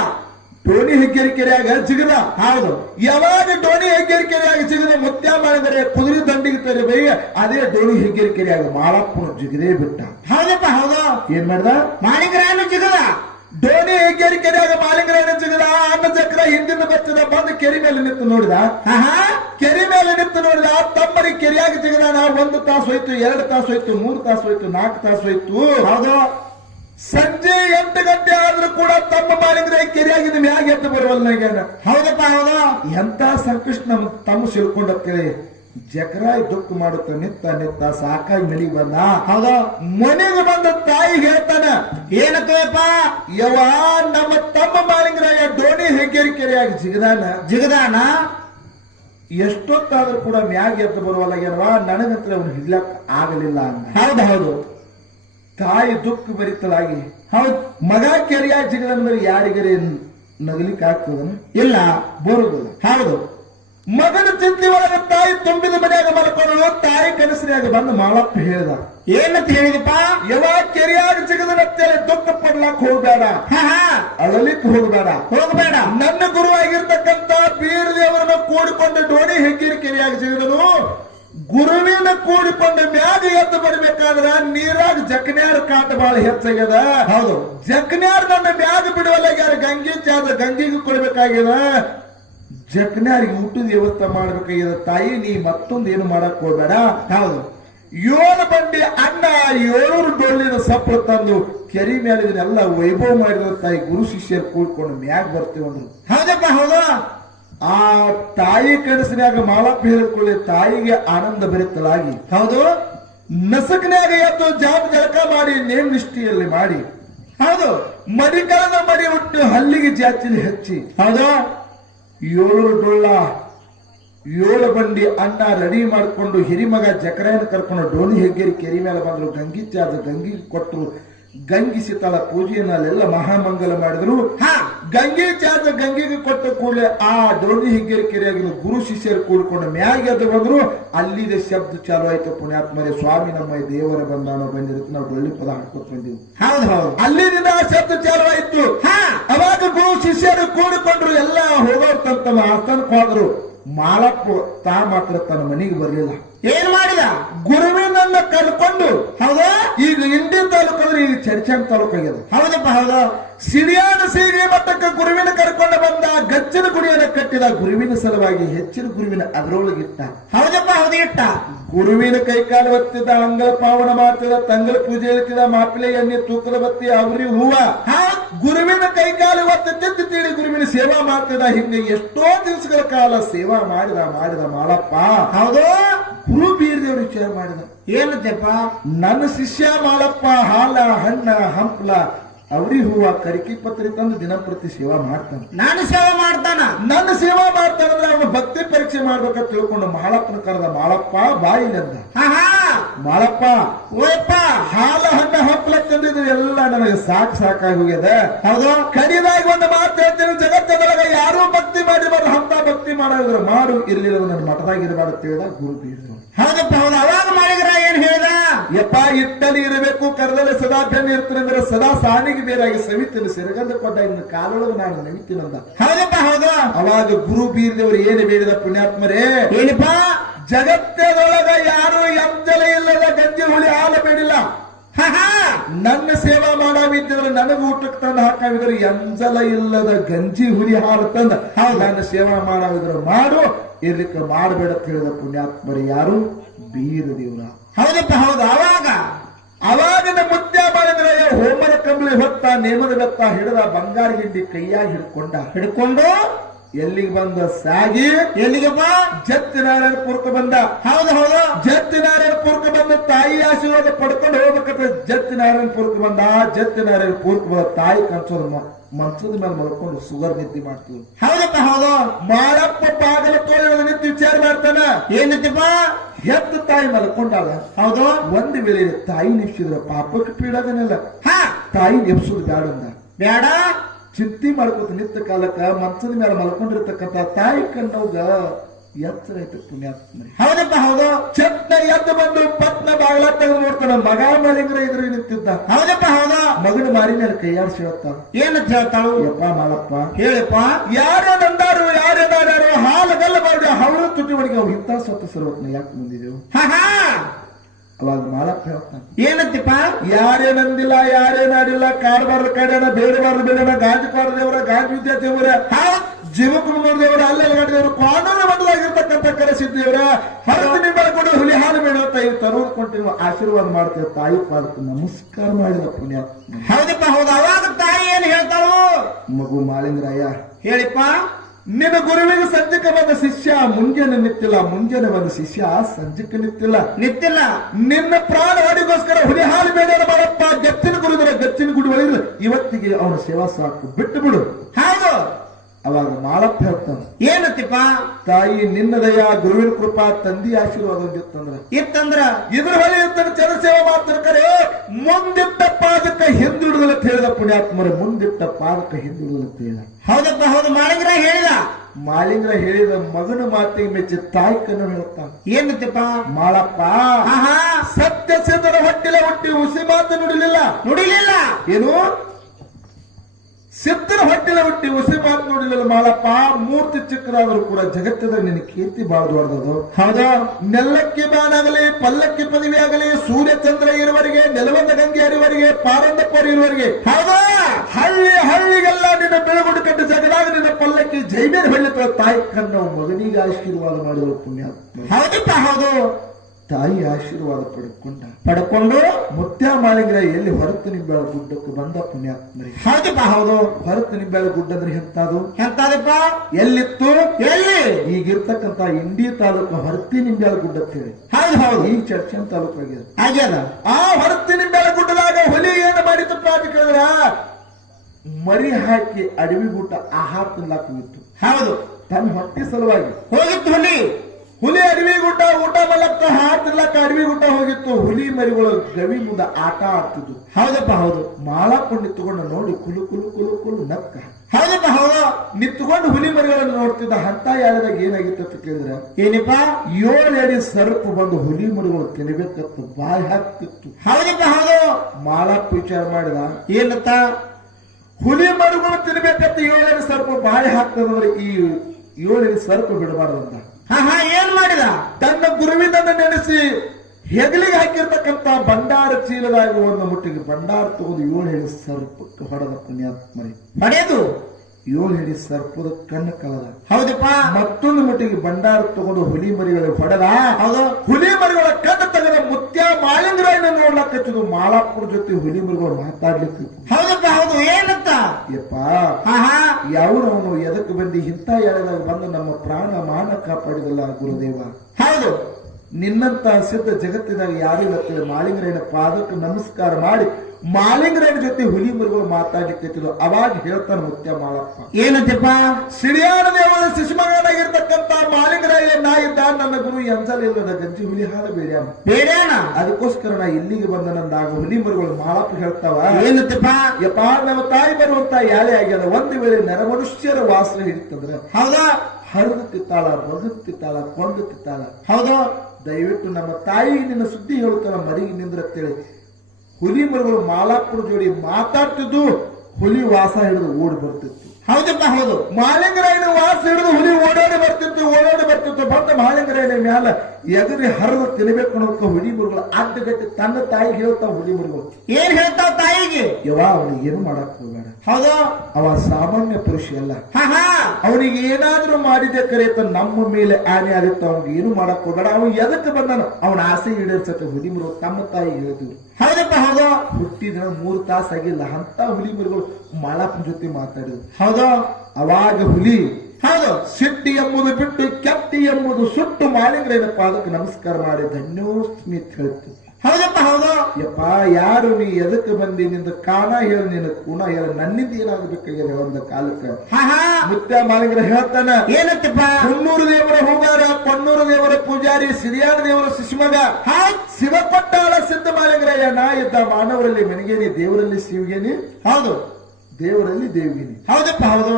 ಡೋಣಿ ಹೆಗ್ಗೇರಿ ಕೆರೆಯಾಗ ಜಿಗದ. ಹೌದು. ಯಾವಾಗ ಡೋಣಿ ಹೆಗ್ಗೇರಿ ಕೆರೆಯಾಗ ಜಿಗದ ಮುತ್ಯ ಮಾಡಿದರೆ ಕುದುರೆ ದಂಡಿಗೆ ತರಿ ಬೈ ಅದೇ ಡೋಣಿ ಹೆಗ್ಗೇರಿ ಕೆರೆಯಾಗ ಮಾಳಪ್ಪನ ಜಿಗದೇ ಬಿಟ್ಟ. ಹೌದಪ್ಪ ಹೌದು. ಏನ್ ಮಾಡ್ದ? ಮಾಳಿಂಗರಾಯನು ಜಿಗದ. ಡೋಣಿ ಹೆಗ್ಗೇರಿ ಕೆರೆಯಾಗ ಮಾಲಿಂಗರಾಯನ ಜಿಗದ. ಅನ್ನ ಚಕ್ರ ಹಿಂದಿನ ಬಚ್ಚದ ಬಂದು ಕೆರೆ ಮೇಲೆ ನಿಂತು ನೋಡಿದ. ಕೆರೆ ಮೇಲೆ ನಿಂತು ನೋಡಿದ. ತಮ್ಮರಿ ಕೆರೆಯಾಗ ಜಿಗದಾನ. 1 ತಾಸು ಹೋಯ್ತು, 2 ತಾಸು ಹೋಯ್ತು, 3 ತಾಸು ಹೋಯ್ತು, 4 ತಾಸು ಹೋಯ್ತು. ಹೌದು. ಸಂಜೆ 8 ಗಂಟೆ ಆದ್ರೂ ಕೂಡ ತಮ್ಮ ಮಾಲಿಂಗರಾಯ ಕೆರೆಯಾಗಿನ ಮ್ಯಾಗ ಎದ್ದು ಬರುವಲ್ಲ ನಂಗೇನ. ಹೌದಪ್ಪ ಹೌದು. ಎಂತ ಸಂಕಷ್ಟ ನಮ್ ತಮ್ಮ ಸಿಲ್ಕೊಂಡತ್ತೇಳಿ ಜಕರಾಯ್ ದುಃಖ ಮಾಡುತ್ತ ನಿತ್ತ ನಿತ್ತ ಸಾಕಾಗಿ ಮನೆಗೆ ಬಂದ. ಹೌದು. ಮನೆಗೆ ಬಂದ ತಾಯಿ ಹೇಳ್ತಾನ, ಏನತ್ತಪ್ಪ ಯವ ನಮ್ಮ ತಮ್ಮ ಮಾಲಿಂಗರಾಯ ಡೋಣಿ ಹೆಗ್ಗೇರಿ ಕೆರೆಯಾಗಿ ಜಿಗದಾನ ಎಷ್ಟೊತ್ತಾದ್ರೂ ಕೂಡ ಮ್ಯಾಗ ಎದ್ದು ಬರುವಲ್ಲ ನನಗಂತ್ರ ಅವನು ಹಿಡ್ಲಕ್ ಆಗಲಿಲ್ಲ ಅಂದ. ಹೌದು ಹೌದು. ತಾಯಿ ದುಃಖ ಭರಿತಳಾಗಿ ಹೌದು ಮಗ ಕೆರೆಯಾಗಿ ಜಿಗದಂದ್ರೆ ಯಾರಿಗರೆ ನಗಲಿಕ್ಕೆ ಆಗ್ತದನ? ಇಲ್ಲ, ಬರುದಿಲ್ಲ. ಹೌದು. ಮಗನ ಚಿಂತೆ ಒಳಗ ತಾಯಿ ತುಂಬಿದ ಮನೆಯಾಗ ಮಲ್ಕೊಂಡು ತಾಯಿ ಕನಸಿನಾಗ ಬಂದು ಮಾಳಪ್ಪ ಹೇಳ್ದ. ಏನಂತ ಹೇಳಿದಪ್ಪ? ಯಾವಾಗ ಕೆರೆಯಾಗ ಜಿಗದನತ್ತೇಳಿ ದುಃಖ ಪಡ್ಲಾಕ್ ಹೋಗ್ಬೇಡ, ಅಳಲಿಕ್ಕೆ ಹೋಗ್ಬೇಡ. ನನ್ನ ಗುರುವಾಗಿರ್ತಕ್ಕಂಥ ಬೀರದೇವರನ್ನ ಕೂಡಿಕೊಂಡು ಡೋಣಿ ಹೆಗ್ಗೇರಿ ಕೆರೆಯಾಗ ಜಿಗದನು. ಗುರುವಿನ ಕೂಡಿಕೊಂಡು ಮ್ಯಾಗ ಎದ್ದು ಬರ್ಬೇಕಾದ್ರ ನೀರಾಗ ಜಕನ್ಯಾರ ಕಾಟ ಬಹಳ ಹೆಚ್ಚಾಗ್ಯದ. ಹೌದು. ಜಕನ್ಯಾರ ನನ್ನ ಮ್ಯಾಗ ಬಿಡುವಲ್ಲ ಯಾರು ಗಂಗಿ ಚಾದ ಗಂಗಿಗೆ ಕೊಡ್ಬೇಕಾಗ್ಯದ. ಜಕನ್ಯಾರಿಗೆ ಊಟದ ವ್ಯವಸ್ಥೆ ಮಾಡ್ಬೇಕಾಗ್ಯದ. ತಾಯಿ ನೀ ಮತ್ತೊಂದೇನು ಮಾಡಕ್ ಹೋಗ್ಬೇಡ. ಹೌದು. 7 ಬಂಡಿ ಅನ್ನ 700 ಡೊಳ್ಳಿನ ಸಪ್ಪಳ ತಂದು ಕೆರಿ ಮೇಲೆ ಎಲ್ಲ ವೈಭವ ಮಾಡಿದ ತಾಯಿ ಗುರು ಶಿಷ್ಯರು ಕೂಡ್ಕೊಂಡು ಮ್ಯಾಗ ಬರ್ತೀವಂದ್ರು. ಹೌದಪ್ಪ ಹೌದು. ಆ ತಾಯಿ ಕನಸಿನಾಗ ಮಾಳಪ್ಪ ಹೇಳಿಕೊಳ್ಳಿ ತಾಯಿಗೆ ಆನಂದ ಭರಿತಳಾಗಿ ಹೌದು ನಸಕ್ನಾಗ ಎದ್ದು ಜಾಬ್ ಜಳಕ ಮಾಡಿ ನೇಮ್ ನಿಷ್ಠೆಯಲ್ಲಿ ಮಾಡಿ ಹೌದು ಮರಿಕಳದ ಮರಿ ಹುಟ್ಟು ಹಲ್ಲಿಗೆ ಜಾಚಿಲಿ ಹಚ್ಚಿ ಹೌದು 7 ಡೊಳ್ಳ 7 ಬಂಡಿ ಅನ್ನ ರೆಡಿ ಮಾಡಿಕೊಂಡು ಹಿರಿಮಗ ಜಕರಾಯನ ಕರ್ಕೊಂಡು ಡೋಣಿ ಹೆಗ್ಗೇರಿ ಕೆರಿ ಮೇಲೆ ಬಂದ್ರು. ಗಂಗಿ ಚಾದ ಗಂಗಿಗೆ ಕೊಟ್ಟರು. ಗಂಗಿ ಸೀತಾಳ ಪೂಜೆಯನ್ನೆಲ್ಲ ಮಹಾಮಂಗಲ ಮಾಡಿದ್ರು. ಗಂಗೆ ಚಾದ ಗಂಗೆಗೆ ಕೊಟ್ಟ ಕೂಡಲೇ ಆ ಡೋಣಿ ಹೆಗ್ಗೇರಿ ಕೆರೆಯಾಗಿನ ಗುರು ಶಿಷ್ಯರು ಕೂಡ್ಕೊಂಡು ಮ್ಯಾಗೆ ಎದ್ದು ಬಂದ್ರು. ಅಲ್ಲಿದೆ ಶಬ್ದ ಚಾಲು ಆಯ್ತು. ಪುಣ್ಯಾತ್ಮರೇ ಸ್ವಾಮಿ ನಮ್ಮ ದೇವರ ಬಂದಾನೋ ಬಂದಿರುತ್ತೆ. ನಾವು ಡೊಳ್ಳಿ ಪದ ಹಾಡ್ಕೊತ ಬಂದಿವಿ. ಹೌದು ಹೌದು. ಅಲ್ಲಿಂದ ಆ ಶಬ್ದ ಚಾಲು ಆಯ್ತು. ಅವಾಗ ಗುರು ಶಿಷ್ಯರು ಕೂಡಿಕೊಂಡ್ರು. ಎಲ್ಲ ಹೋಗೋರು ತಮ್ಮ ಆಸ್ಥಾನಕ್ಕೆ ಹೋದ್ರು. ಮಾಳಪ್ಪ ತಾ ಮಾತ್ರ ತನ್ನ ಮನೆಗೆ ಬರಲಿಲ್ಲ. ಏನ್ ಮಾಡಿದ? ಗುರುವಿನನ್ನ ಕರ್ಕೊಂಡು ಹೌದಾ ಈಗ ಇಂಡಿ ತಾಲೂಕು ಅಂದ್ರೆ ಈಗ ಚರ್ಚನ್ ತಾಲೂಕು ಆಗ್ಯದ. ಹೌದಪ್ಪ ಹೌದು. ಸಿರಿಯಾದ ಸೀಗೆ ಮಟ್ಟಕ್ಕೆ ಗುರುವಿನ ಕರ್ಕೊಂಡು ಬಂದ. ಗಜ್ಜನ ಗುಡಿಯನ್ನು ಕಟ್ಟಿದ. ಗುರುವಿನ ಸಲುವಾಗಿ ಹೆಚ್ಚಿನ ಗುರುವಿನ ಅದರೊಳಗಿಟ್ಟ. ಹೌದಪ್ಪ ಹೌದು ಇಟ್ಟ. ಗುರುವಿನ ಕೈಕಾಲು ಒತ್ತಿದ. ಅಂಗಳ ಪಾವನ ಮಾಡ್ತಿದ. ತಂಗಳ ಪೂಜೆ ಹೇಳ್ತಿದ. ಮಾಪಿಲೆ ಎಣ್ಣೆ ತೂಕದ ಬತ್ತಿ ಅವ್ರಿ ಹೂವ ಗುರುವಿನ ಕೈಕಾಲು ಒತ್ತಿ ತಿಳಿ ಗುರುವಿನ ಸೇವಾ ಮಾಡ್ತಿದ. ಹಿಂಗೆ ಎಷ್ಟೋ ದಿವಸಗಳ ಕಾಲ ಸೇವಾ ಮಾಡಿದ ಮಾಳಪ್ಪ ಹೌದು. ಗುರು ಬೀರದೇವ್ರ ವಿಚಾರ ಮಾಡಿದ. ಏನಂತೆಪ್ಪ? ನನ್ನ ಶಿಷ್ಯ ಮಾಳಪ್ಪ ಹಾಲ ಹಣ್ಣ ಹಂಪ್ಲ ಅವ್ರಿ ಹೂವ ಕರಿಕಿ ಪತ್ರಿ ತಂದು ದಿನಪ್ರತಿ ಸೇವಾ ಮಾಡ್ತಾನೆ. ನಾನು ಸೇವಾ ಮಾಡ್ತಾನ. ನನ್ನ ಸೇವಾ ಮಾಡ್ತಾನಂದ್ರೆ ಅವನು ಭಕ್ತಿ ಪರೀಕ್ಷೆ ಮಾಡ್ಬೇಕಂತ ತಿಳ್ಕೊಂಡು ಮಾಳಪ್ಪನ ಕರೆದ. ಮಾಳಪ್ಪ ಬಾಯಿನಂದ. ಮಾಳಪ್ಪ ಓಯಪ್ಪ ಹಾಲ ಹಣ್ಣ ಹಂಪ್ಲ ತಂದಿದ್ದು ಎಲ್ಲ ನನಗೆ ಸಾಕಾಗಿ ಹೋಗ್ಯದ. ಹೌದು. ಕಡಿದಾಗಿ ಒಂದು ಮಾತು ಹೇಳ್ತೀನಿ. ಜಗತ್ತದೊಳಗ ಯಾರೂ ಭಕ್ತಿ ಮಾಡಿಬಾರ್ದು. ಅಂತ ಭಕ್ತಿ ಮಾಡೋದ್ರ ಮಾಡು. ಇರ್ಲಿಲ್ಲ ನನ್ನ ಮಠದಾಗಿರಬಾರ್ದು ತಿಳಿದ ಗುರು ಬೀರದೇವ್ರು. ಹೌದಪ್ಪ ಹೌದು. ಅವಾಗ ಮಾಡಿದ್ರ ಏನ್ ಹೇಳ್ದ? ಯಪ್ಪ ಇಟ್ಟಲ್ಲಿ ಇರಬೇಕು. ಕರದಲ್ಲಿ ಸದಾ ಬೆನ್ನ ಇರ್ತೀನಿ ಅಂದ್ರೆ ಸದಾ ಸಾನಿಗೆ ಬೇರಾಗಿ ಸವಿತೀನಿ. ಸೆರಗಂದ ಕೊಟ್ಟ ಇನ್ನು ಕಾಲೊಳಗೆ ನಾನು ನವಿತೀನಂದ. ಹೌದಪ್ಪ ಹೌದು. ಅವಾಗ ಗುರು ಬೀರದೇವರು ಏನು ಬೇಡಿದ ಪುಣ್ಯಾತ್ಮರೇ? ಏನಪ್ಪ? ಜಗತ್ತದೊಳಗ ಯಾರು ಎಂಜಲ ಇಲ್ಲದ ಗಂಜಿ ಹುಳಿ ಹಾಲು ಬೇಡಿಲ್ಲ. ನನ್ನ ಸೇವಾ ಮಾಡಾವಿದ್ರೆ ನನಗೆ ಊಟಕ್ಕೆ ತಂದು ಹಾಕಾವಿದ್ರೆ ಎಂಜಲ ಇಲ್ಲದ ಗಂಜಿ ಹುಳಿ ಹಾಲು ತಂದ ನನ್ನ ಸೇವಾ ಮಾಡಾವಿದ್ರೆ ಮಾಡು. ಇರ್ಲಿಕ್ಕೆ ಮಾಡಬೇಡ ತಿಳಿದ ಪುಣ್ಯಾತ್ಮರಿ ಯಾರು? ಬೀರದೇವ್ರ. ಹೌದಪ್ಪ ಹೌದು. ಅವಾಗಿನ ಮುತ್ಯ ಮಾಡಿದ್ರೆ ಹೋಮದ ಕಂಬಳಿ ಹೊತ್ತ ನೇಮದ ಬೆತ್ತ ಹಿಡಿದ ಬಂಗಾರ ಗಿಂಡಿ ಕೈಯಾಗಿ ಹಿಡ್ಕೊಂಡು ಎಲ್ಲಿಗೆ ಬಂದ ಸಾಗಿ ಎಲ್ಲಿಗಪ್ಪ? ಜತ್ತಿನಾರಾಯಣಪುರಕ್ಕೆ ಬಂದ. ಹೌದು. ಜತ್ತಿನಾರಾಯಣಪುರಕ್ಕೆ ಬಂದ ತಾಯಿ ಆಶೀರ್ವಾದ ಪಡ್ಕೊಂಡು ಹೋಗ್ಬೇಕಂತ ಜತ್ತಿನಾರಾಯಣಪುರಕ್ಕೆ ಬಂದ. ಜತ್ತಿನಾರಾಯಣಪುರಕ್ಕೆ ಬಂದ ತಾಯಿ ಕಂಚೋದ ಮಂಚದ ಮೇಲೆ ಮಲ್ಕೊಂಡು ಸುಗರ್ ನಿದ್ದೆ ಮಾಡ್ತೀವಿ. ಹೌದಪ್ಪ ಹೌದು. ಮಾಡಪ್ಪ ಬಾಗಲ ತೋಳಿದ ನಿಂತು ವಿಚಾರ ಮಾಡ್ತಾನ. ಏನತ್ತಪ್ಪ? ಹೆತ್ತ ತಾಯಿ ಮಲ್ಕೊಂಡಾಗ ಹೌದು. ಒಂದು ವೇಳೆ ತಾಯಿ ನಿಪ್ಸಿದ್ರ ಪಾಪಕ್ಕೆ ಪೀಡಾಗನೆಲ್ಲ ಹಾ ತಾಯಿ ನೆಪ್ಸುದು ಬ್ಯಾಡಂದ. ಬೇಡ. ಚಿಂತಿ ಮಾಡ್ಕೊತ ನಿಂತ ಕಾಲಕ್ಕ ಮಂಚದ ಮೇಲೆ ಮಲ್ಕೊಂಡಿರ್ತಕ್ಕಂಥ ತಾಯಿ ಕಣ್ಣವ್ಗ ಎಚ್ಚರ ಐತೆ ಪುಣ್ಯಾತ್ಮ. ಹೌದಪ್ಪ ಹೌದು. ಚಟ್ನ ಎದ್ದು ಬಂದು ಪತ್ನ ಬಾಗ್ಲ ತೆಗೆದು ನೋಡ್ತಾನ. ಮಗ ಮಾಲಿಂಗ್ರ ಇದ್ರ ನಿಂತಿದ್ದ. ಹೌದಪ್ಪ ಹೌದು. ಮಗನ ಮಾರಿ ಮೇಲೆ ಕೈಯಾಡಿಸಿ ಹೇಳ್ತಾಳ. ಏನಂತ ಹೇಳ್ತಾಳು? ಯಪ್ಪ ಮಾಳಪ್ಪ ಹೇಳಪ್ಪ. ಯಾರೋ ನಂದಾರು ಯಾರೇನಾರು ಹಾಲಗಲ್ಲ ಮಾಡಿ ಹವಳು ತುಟಿ ಒಳಗೆ ಅವ್ರು ಇಂಥ ಸ್ವತ್ತು ಸರ್ವತ್ನ ಯಾಕೆ ಮುಂದಿದೆವು? ಅವಾಗ ಮಾಳಪ್ಪ ಹೇಳ್ತಾನ. ಏನಂತಿಪ್ಪ? ಯಾರೇನಂದಿಲ್ಲ ಯಾರೇನಾಡಿಲ್ಲ ಕಾಡಬಾರ್ದು ಕಡೆನ ಬೇಡಬಾರ್ದು ಬೇಡನ ಗಾಂಜಿಪಾರ ದೇವರ ಗಾಂಜಿ ವಿದ್ಯಾ ದೇವರ ಜೀವಕುಮಾರ ದೇವರ ಅಲ್ಲೆಲ್ಲ ದೇವರು ಕಾನೂನು ಬಂದಾಗಿರ್ತಕ್ಕಂಥ ಕರೆಸಿದ್ದೇವರ ಹೊರತು ನಿಂಬಳ ಕೊಡು ಹುಲಿ ಹಾಲು ಮೇಡುತ್ತ ಇವು ತರೋದ್ಕೊಂಡು ಆಶೀರ್ವಾದ ಮಾಡ್ತೇವೆ. ತಾಯಿ ಪಾದಕ್ಕೆ ನಮಸ್ಕಾರ ಮಾಡಿದ ಪುಣ್ಯ. ಹೌದಪ್ಪ ಹೌದು. ಅವಾಗ ತಾಯಿ ಏನ್ ಹೇಳ್ತಾಳು? ಮಗು ಮಾಲಿಂಗರಾಯ ಹೇಳಿಪ್ಪ. ನಿನ್ನ ಗುರುವಿಗೆ ಸಂಜೆಗೆ ಬಂದ ಶಿಷ್ಯ ಮುಂಜಾನೆ ನಿಂತಿಲ್ಲ, ಮುಂಜಾನೆ ಬಂದ ಶಿಷ್ಯ ಸಂಜೆಗೆ ನಿಂತಿಲ್ಲ. ನಿನ್ನ ಪ್ರಾಣ ಹೊಡಿಗೋಸ್ಕರ ಹುಲಿ ಹಾಲು ಬೇಡ ಮಾಡಪ್ಪ. ಗಚ್ಚಿನ ಗುರುದರ ಗಚ್ಚಿನ ಗುಡಿ ಒಳಗಿಲ್ಲ ಇವತ್ತಿಗೆ ಅವನ ಸೇವಾ ಸಾಕು, ಬಿಟ್ಟು ಬಿಡು. ಹೌದು. ಅವಾಗ ಮಾಳಪ್ಪ ಹೇಳ್ತಾನ. ಏನತ್ತಿಪ್ಪ? ತಾಯಿ ನಿನ್ನ ದಯ ಗುರುವಿನ ಕೃಪಾ ತಂದಿ ಆಶೀರ್ವಾದ ಇತ್ತಂದ್ರ ಇದ್ರ ಹೊಳೆ ಇರ್ತಾನೆ ಜನಸೇವಾ ಮಾಡ್ತಾನೆ. ಕರೆ ಮುಂದಿಟ್ಟ ಪಾದಕ್ಕೆ ಹಿಂದುಳಿದಲಂತ ಹೇಳಿದ ಪುಣ್ಯಾತ್ಮರ. ಮುಂದಿಟ್ಟ ಪಾದಕ್ಕೆ ಹಿಂದುಳಿದಲಂತ ಹೇಳಿದ. ಹೌದಪ್ಪ ಹೌದು. ಮಾಲಿಂಗ್ರ ಹೇಳಿದ ಮಗನ ಮಾತಿಗೆ ಮೆಚ್ಚಿ ತಾಯಿ ಕಣ್ಣು ಹೇಳ್ತಾನ. ಏನತ್ತಪ್ಪ? ಮಾಳಪ್ಪ ಸತ್ಯ ಸಿದ್ಧರ ಹೊಟ್ಟಿಲ ಹುಟ್ಟಿ ಹುಸಿ ಮಾತು ನುಡಿಲಿಲ್ಲ. ಏನು? ಸಿದ್ಧರ ಹೊಟ್ಟಿಲ ಹುಟ್ಟಿ ಹುಸಿ ಮಾತು ನುಡಿಲಿಲ್ಲ ಮಾಳಪ್ಪ. ಮೂರ್ತಿ ಚಿಕ್ಕದಾದರೂ ಕೂಡ ಜಗತ್ತದ ನಿನ್ನ ಕೀರ್ತಿ ಬಾಳ ದೊಡ್ಡದು. ಹೌದಾ? ನೆಲ್ಲಕ್ಕಿ ಬಾನಾಗಲಿ, ಪಲ್ಲಕ್ಕಿ ಪದವಿ ಆಗಲಿ, ಸೂರ್ಯ ಚಂದ್ರ ಇರುವವರೆಗೆ, ನೆಲವಂದ ಗಂಗೆ ಇರುವವರೆಗೆ, ಪಾರಂದಪ್ಪರು ಇರುವವರೆಗೆ, ಹೌದಾ ಹಳ್ಳಿಗೆಲ್ಲ ನಿನ್ನ ಬೆಳಗುಡು ಕಟ್ಟು ಜಗದಾಗ ನಿನ್ನ ಪಲ್ಲಕ್ಕಿ ಜೈಮೇಲೆ ಬೆಳ್ಳಿತ ತಾಯಿ ಕಣ್ಣು ಮಗನಿಗೆ ಆಶೀರ್ವಾದ ಮಾಡಿದ ಪುಣ್ಯ. ಹೌದಪ್ಪ ಹೌದು. ತಾಯಿ ಆಶೀರ್ವಾದ ಪಡ್ಕೊಂಡು ಮುತ್ಯ ಮಾಲಿಂಗ್ರ ಎಲ್ಲಿ ಹೊರತು ನಿಂಬೆಳ ಗುಡ್ಡಕ್ಕೆ ಬಂದ ಪುಣ್ಯಾತ್ಮರಿ. ಹೌದಪ್ಪ ಹೌದು. ಹೊರತು ನಿಂಬೆಳ ಗುಡ್ಡ ಅಂದ್ರೆ ಎಂತಾದಪ್ಪ? ಎಲ್ಲಿತ್ತು? ಎಲ್ಲಿ? ಈಗಿರ್ತಕ್ಕಂತ ಇಂಡಿ ತಾಲೂಕು ಹೊರತಿ ನಿಂಬೆಳ ಗುಡ್ಡ ಅಂತ ಹೇಳಿ. ಹೌದು. ಈ ಚರ್ಚನ್ ತಾಲೂಕು ಆಗ್ಯದ. ಆ ಹೊರತಿ ನಿಂಬೆಳ ಗುಡ್ಡದಾಗ ಹುಲಿ ಏನು ಮಾಡಿತಪ್ಪ ಅಂತ ಕೇಳಿದ್ರ ಮರಿ ಹಾಕಿ ಅಡವಿ ಗುಡ್ಡ ಆಹಾರ ತಿನ್ಲಾಕ ಹೋಗಿತ್ತು. ಹೌದು. ತನ್ನ ಹೊಟ್ಟೆ ಸಲುವಾಗಿ ಹೋಗಿತ್ತು ಹುಲಿ ಅಡವಿ ಗುಡ್ಡ ಊಟ ಮಾಡಕ್ಕ ಹಾರ್ತಿರ್ಲಕ್ಕ ಅಡವಿ ಗುಡ್ಡ ಹೋಗಿತ್ತು. ಹುಲಿ ಮರಿಗಳು ಗವಿ ಮುಂದೆ ಆಟ ಆಡ್ತಿದ್ವು. ಹೌದಪ್ಪ ಹೌದು. ಮಾಳಪ್ಪ ನಿಂತುಕೊಂಡು ನೋಡಿ ಕುಲು ಕುಲು ಕುಲು ಕುಲು ನಕ್ಕ. ಹೌದಪ್ಪ ಹೌದು. ನಿಂತುಕೊಂಡು ಹುಲಿ ಮರಿಗಳನ್ನು ನೋಡ್ತಿದ್ದ. ಹಂತ ಯಾರಿದಾಗ ಏನಾಗಿತ್ತು ಅಂತ ಕೇಳಿದ್ರೆ ಏನಪ್ಪ? 7 ಅಡಿ ಸರ್ಪ ಬಂದು ಹುಲಿ ಮರಿಗಳು ತಿನ್ಬೇಕತ್ತು ಬಾಯಿ ಹಾಕ್ತಿತ್ತು. ಹೌದಪ್ಪ ಹೌದು. ಮಾಳಪ್ಪ ವಿಚಾರ ಮಾಡಿದ. ಏನತ್ತ? ಹುಲಿ ಮರಿಗಳು ತಿನ್ಬೇಕತ್ತು 7 ಅಡಿ ಸರ್ಪ ಬಾಯಿ ಹಾಕ್ತದಂದ್ರೆ ಈ 7 ಅಡಿ ಸರ್ಪ ಬಿಡಬಾರ್ದಂತ. ಏನ್ ಮಾಡಿದ? ತನ್ನ ಗುರುವಿನ ನೆನೆಸಿ ಹೆಗಲಿಗೆ ಹಾಕಿರ್ತಕ್ಕಂಥ ಭಂಡಾರ ಚೀಲದಾಗ ಒಂದು ಮುಟ್ಟಿಗೆ ಭಂಡಾರ ತಗೊಂಡು 7 ಅಡಿ ಸರ್ಪಕ್ಕೆ ಹೊಡೆದ ಪುಣ್ಯಾತ್ಮರಿ. ಹೊಡೆದು 7 ಅಡಿ ಸರ್ಪದ ಕಣ್ಣು ಕಳೆದ. ಹೌದಪ್ಪ. ಮತ್ತೊಂದು ಮುಟ್ಟಿಗೆ ಭಂಡಾರ ತಗೊಂಡು ಹುಲಿ ಮರಿಗಳಿಗೆ ಹೊಡೆದ. ಹೌದು. ಹುಲಿ ಮರಿಗಳ ಕಣ್ಣು ತೆಗೆದ ಮುತ್ಯ ಮಾಲಿಂಗರಾಯನ ನೋಡ್ಲಕ್ಕಚ್ಚಿದು. ಮಾಳಪ್ಪನ ಜೊತೆ ಹುಲಿ ಮರಿಗಳು ಮಾತಾಡ್ಲಿಕ್ಕೆ. ಹೌದಪ್ಪ ಹೌದು. ಏನಂತ? ಯಪ್ಪ ಯಾವ್ರವನು ಎದಕ್ಕೆ ಬಂದಿ ಇಂಥ ಎಳೆದಾಗ ಬಂದು ನಮ್ಮ ಪ್ರಾಣ ಮಾನ ಕಾಪಾಡಿದಲ್ಲ ಗುರುದೇವ. ಹೌದು. ನಿನ್ನಂತ ಸಿದ್ಧ ಜಗತ್ತಿನಾಗ ಯಾರಿಲ್ಲ ಅಂತೇಳಿ ಮಾಲಿಂಗರಾಯನ ಪಾದಕ್ಕೆ ನಮಸ್ಕಾರ ಮಾಡಿ ಮಾಲಿಂಗರಾಯನ ಜೊತೆ ಹುಲಿ ಮರಿಗಳು ಮಾತಾಡ್ಲಿಕ್ಕೆ. ಅವಾಗ ಹೇಳ್ತಾನೆ ಮುತ್ಯ ಮಾಳಪ್ಪ. ಏನಂತಪ್ಪ? ಸಿರಿಯಾನ ದೇವರ ಶಿಶುಮಗನಾಗಿರ್ತಕ್ಕಂಥ ಮಾಲಿಂಗರಾಯ ನಾ ಇದ್ದ ನನ್ನ ಗುರು ಎಂಜಲಿಲ್ಲದ ಗಂಜಿ ಹುಲಿ ಹಾಲು ಬೇಡ್ಯಾನ. ಅದಕ್ಕೋಸ್ಕರ ನಾ ಇಲ್ಲಿಗೆ ಬಂದ ನಂದಾಗ ಹುಲಿ ಮರಿಗಳು ಮಾಳಪ್ಪ ಹೇಳ್ತಾವ. ಏನಂತಪ್ಪ? ಯಪ್ಪ ನಮ್ಮ ತಾಯಿ ಬರುವಂತ ಯಾಳೆ ಆಗ್ಯದ. ಒಂದು ವೇಳೆ ನರಮನುಷ್ಯರ ವಾಸನೆ ಹಿಡಿತಂದ್ರೆ ಹೌದಾ ಹರಿದು ತಿತ್ತಾಳ, ಬಗದು ತಿತ್ತಾಳ, ಕೊಂದು ತಿತ್ತಾಳ. ಹೌದು. ದಯವಿಟ್ಟು ನಮ್ಮ ತಾಯಿ ನಿನ್ನ ಸುದ್ದಿ ಹೇಳುತ್ತಾನ ಮರಿಗೆ ನಿಂದ್ರತ್ತೇಳಿ ಹುಲಿ ಮರಿಗಳು ಮಾಲಾಪುರ ಜೋಡಿ ಮಾತಾಡ್ತಿದ್ದು. ಹುಲಿ ವಾಸ ಹಿಡಿದು ಓಡಿ ಬರ್ತಿತ್ತು. ಹೌದಪ್ಪ ಹೌದು. ಮಾಳಿಂಗರಾಯನ ವಾಸ ಹಿಡಿದು ಹುಲಿ ಓಡಾಡಿ ಬರ್ತಿತ್ತು ಬಂದ ಮಾಳಿಂಗರಾಯನ ಮ್ಯಾಲ ಎಗರಿ ಹರಿದು ತಿನ್ಬೇಕು ಅನ್ನೋದಕ್ಕೆ ಹುಲಿ ಮೃಗಗಳು ಅಡ್ಡಗಟ್ಟಿ ತನ್ನ ತಾಯಿಗೆ ಹೇಳ್ತಾವ. ಹುಲಿ ಮೃಗಗಳು ಏನ್ ಹೇಳ್ತಾವ ತಾಯಿಗೆ? ಯವ ಅವನಿಗೆ ಏನು ಮಾಡಕ್ ಹೋಗಬೇಡ, ಹೌದು ಅವ ಸಾಮಾನ್ಯ ಪುರುಷ ಅಲ್ಲ, ಹಾ ಹಾ ಅವನಿಗೆ ಏನಾದ್ರೂ ಮಾಡಿದೆ ಕರೆಯತ್ತ ನಮ್ಮ ಮೇಲೆ ಆನೆ ಆದಿತ್ತು, ಅವ್ನಿಗೆ ಏನು ಮಾಡಕ್ ಹೋಗಬೇಡ, ಅವನು ಎದಕ್ಕೆ ಬಂದಾನ ಅವನ ಆಸೆ ಈಡೇರ್ಸಕ್ಕೆ ಹುಲಿ ಮೃಗ ತಮ್ಮ ತಾಯಿಗೆ ಹೇಳ್ತೀವಿ. ಹೌದಪ್ಪ ಹೌದು. ಹುಟ್ಟಿದ 3 ತಾಸು ಆಗಿಲ್ಲ ಅಂತ ಹುಲಿ ಮೃಗಗಳು ಮಾಳಪ್ಪನ ಜೊತೆ ಮಾತಾಡಿದ್ರು. ಹೌದು ಅವಾಗ ಹುಲಿ ಹೌದು ಸಿಟ್ಟಿ ಎಂಬುದು ಬಿಟ್ಟು ಕೆಟ್ಟಿ ಎಂಬುದು ಸುಟ್ಟು ಮಾಳಿಂಗರಾಯನ ಪಾದಕ್ಕೆ ನಮಸ್ಕಾರ ಮಾಡಿ ಧನ್ಯೋಸ್ಮಿ ಅಂತ ಹೇಳ್ತು. ಹೌದಪ್ಪ ಹೌದು. ಯಪ್ಪ ಯಾರು ನೀ ಎದಕ್ಕೆ ಬಂದಿ, ನಿಂದ ಕಾಣ ಹೇಳಿ ನಿನ್ನ ಗುಣ ಹೇಳಿ, ನನ್ನಿಂದ ಏನಾಗಬೇಕಾಗಿದೆ ಒಂದು ಕಾಲಕ್ಕೆ. ಹಾ ಹಾ ಮುತ್ಯ ಮಾಳಿಂಗರ ಹೇಳ್ತಾನ, ಏನತ್ತಪ್ಪ? ಕೊಣ್ಣೂರು ದೇವರ ಹೋಗಾರ, ಕೊಣ್ಣೂರು ದೇವರ ಪೂಜಾರಿ, ಸಿರಿಯಾಣ ದೇವರ ಶಿಶುಮಗ, ಶಿವಪಟ್ಟಾಳ ಸಿದ್ಧ ಮಾಳಿಂಗರಾಯ, ನಾ ಇದ್ದ ಮಾನವರಲ್ಲಿ ಮನೆಗೇನಿ, ದೇವರಲ್ಲಿ ಶಿವಗೇನಿ, ಹೌದು ದೇವರಲ್ಲಿ ದೇವಿಗೇನಿ. ಹೌದಪ್ಪ ಹೌದು.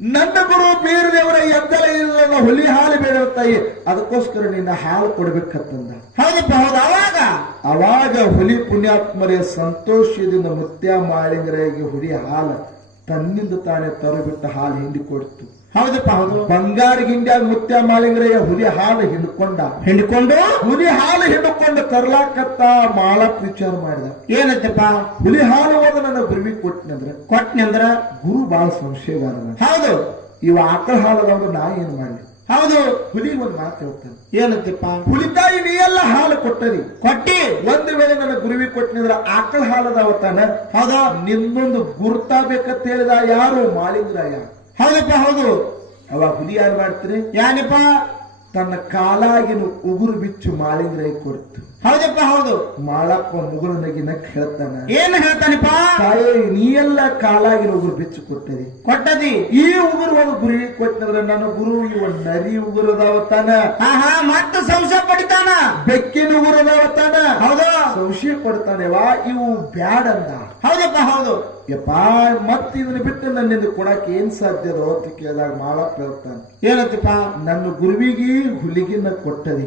ನನ್ನ ಗುರು ಬೀರ ದೇವರ ಎದ್ದಲ ಇಲ್ಲ, ಹುಲಿ ಹಾಲು ಬೇಡ ತಾಯಿ, ಅದಕ್ಕೋಸ್ಕರ ನಿನ್ನ ಹಾಲು ಕೊಡ್ಬೇಕಂತಂದ. ಹೌದಪ್ಪ ಹೌದು. ಅವಾಗ ಹುಲಿ ಪುಣ್ಯಾತ್ಮರೇ ಸಂತೋಷದಿಂದ ಮುತ್ಯ ಮಾಳಿಂಗರಾಯಿಗೆ ಹುಲಿ ಹಾಲು ತನ್ನಿಂದ ತಾನೇ ತರಬಿಟ್ಟ ಹಾಲು ಹಿಂಡಿ ಕೊಡ್ತು. ಹೌದಪ್ಪ ಹೌದು. ಬಂಗಾರ ಗಿಂಡ್ಯಾಗ ಮುತ್ಯ ಮಾಳಿಂಗರಾಯ ಹುಲಿ ಹಾಲು ಹಿಂಡ್ಕೊಂಡು ಹುಲಿ ಹಾಲು ಹಿಂಡ್ಕೊಂಡು ತರ್ಲಾಕತ್ತ ಮಾಳಪ್ಪ ವಿಚಾರ ಮಾಡಿದ. ಏನತ್ತಪ್ಪ? ಹುಲಿ ಹಾಲು ಹೋದ ನನ್ನ ಗುರುವಿ ಕೊಟ್ಟನಂದ್ರ ಗುರು ಬಹಳ ಸಂಶಯಗಾರ. ಹೌದು. ಇವ ಆಕಳ ಹಾಲದವ್ರು ನಾ ಏನ್ ಮಾಡ್ಲಿ? ಹೌದು. ಹುಲಿ ಒಂದ್ ಮಾತು ಹೇಳ್ತಾನೆ, ಏನತ್ತಪ್ಪ? ಹುಲಿ ತಾಯಿ ನೀ ಎಲ್ಲ ಹಾಲು ಕೊಟ್ಟರಿ, ಕೊಟ್ಟಿ ಒಂದು ವೇಳೆ ನನ್ನ ಗುರುವಿ ಕೊಟ್ಟನಿದ್ರ ಆಕಳ ಹಾಲದವತಾನ, ಹೌದು, ನಿನ್ನೊಂದು ಗುರ್ತಾಬೇಕಂತ ಹೇಳಿದ ಯಾರು? ಮಾಳಿಂಗರಾಯ. ಹೌದಪ್ಪ ಹೌದು. ಅವ ಹುಲಿ ಯಾರು ಮಾಡ್ತೀರಿ? ಯಾನಪ್ಪ? ತನ್ನ ಕಾಲಾಗಿನ ಉಗುರು ಬಿಚ್ಚು ಮಾಳಿಂಗರಾಯ ಕೊಡ್ತು. ಹೌದಪ್ಪ ಹೌದು. ಮಾಳಪ್ಪ ಮುಗುಳು ನಗಿ ಹೇಳ್ತಾನ, ಏನ್ ಹೇಳ್ತಾನಪ್ಪ? ತಾಯಿ ನೀ ಎಲ್ಲ ಕಾಲಾಗಿನ ಉಗುರು ಬಿಚ್ಚು ಕೊಟ್ಟದಿ, ಈ ಉಗುರು ಒಂದು ಗುರುವಿ ಕೊಟ್ಟನಂದ್ರ ನನ್ನ ಗುರು ಇವ ನರಿ ಉಗುರದವತಾನ, ಮತ್ತೆ ಸಂಶಯ ಪಡಿತಾನ, ಬೆಕ್ಕಿನ ಉಗುರದವತಾನ, ಹೌದು, ಸಂಶಯ ಪಡ್ತಾನೆ. ವಾ ಇವು ಬ್ಯಾಡಂದ. ಹೌದಪ್ಪ ಹೌದು. ಯಪ್ಪ ಮತ್ ಇದನ್ನ ಬಿಟ್ಟು ನನ್ನಿಂದ ಕೊಡಕ್ ಏನ್ ಸಾಧ್ಯದ ಅಂತ ಕೇಳಿದಾಗ ಮಾಳಪ್ಪ ಹೇಳ್ತಾನೆ, ಏನತ್ತಪ್ಪ? ನನ್ನ ಗುರುವಿಗೆ ಹುಲಿಗಿನ್ನ ಕೊಟ್ಟದಿ,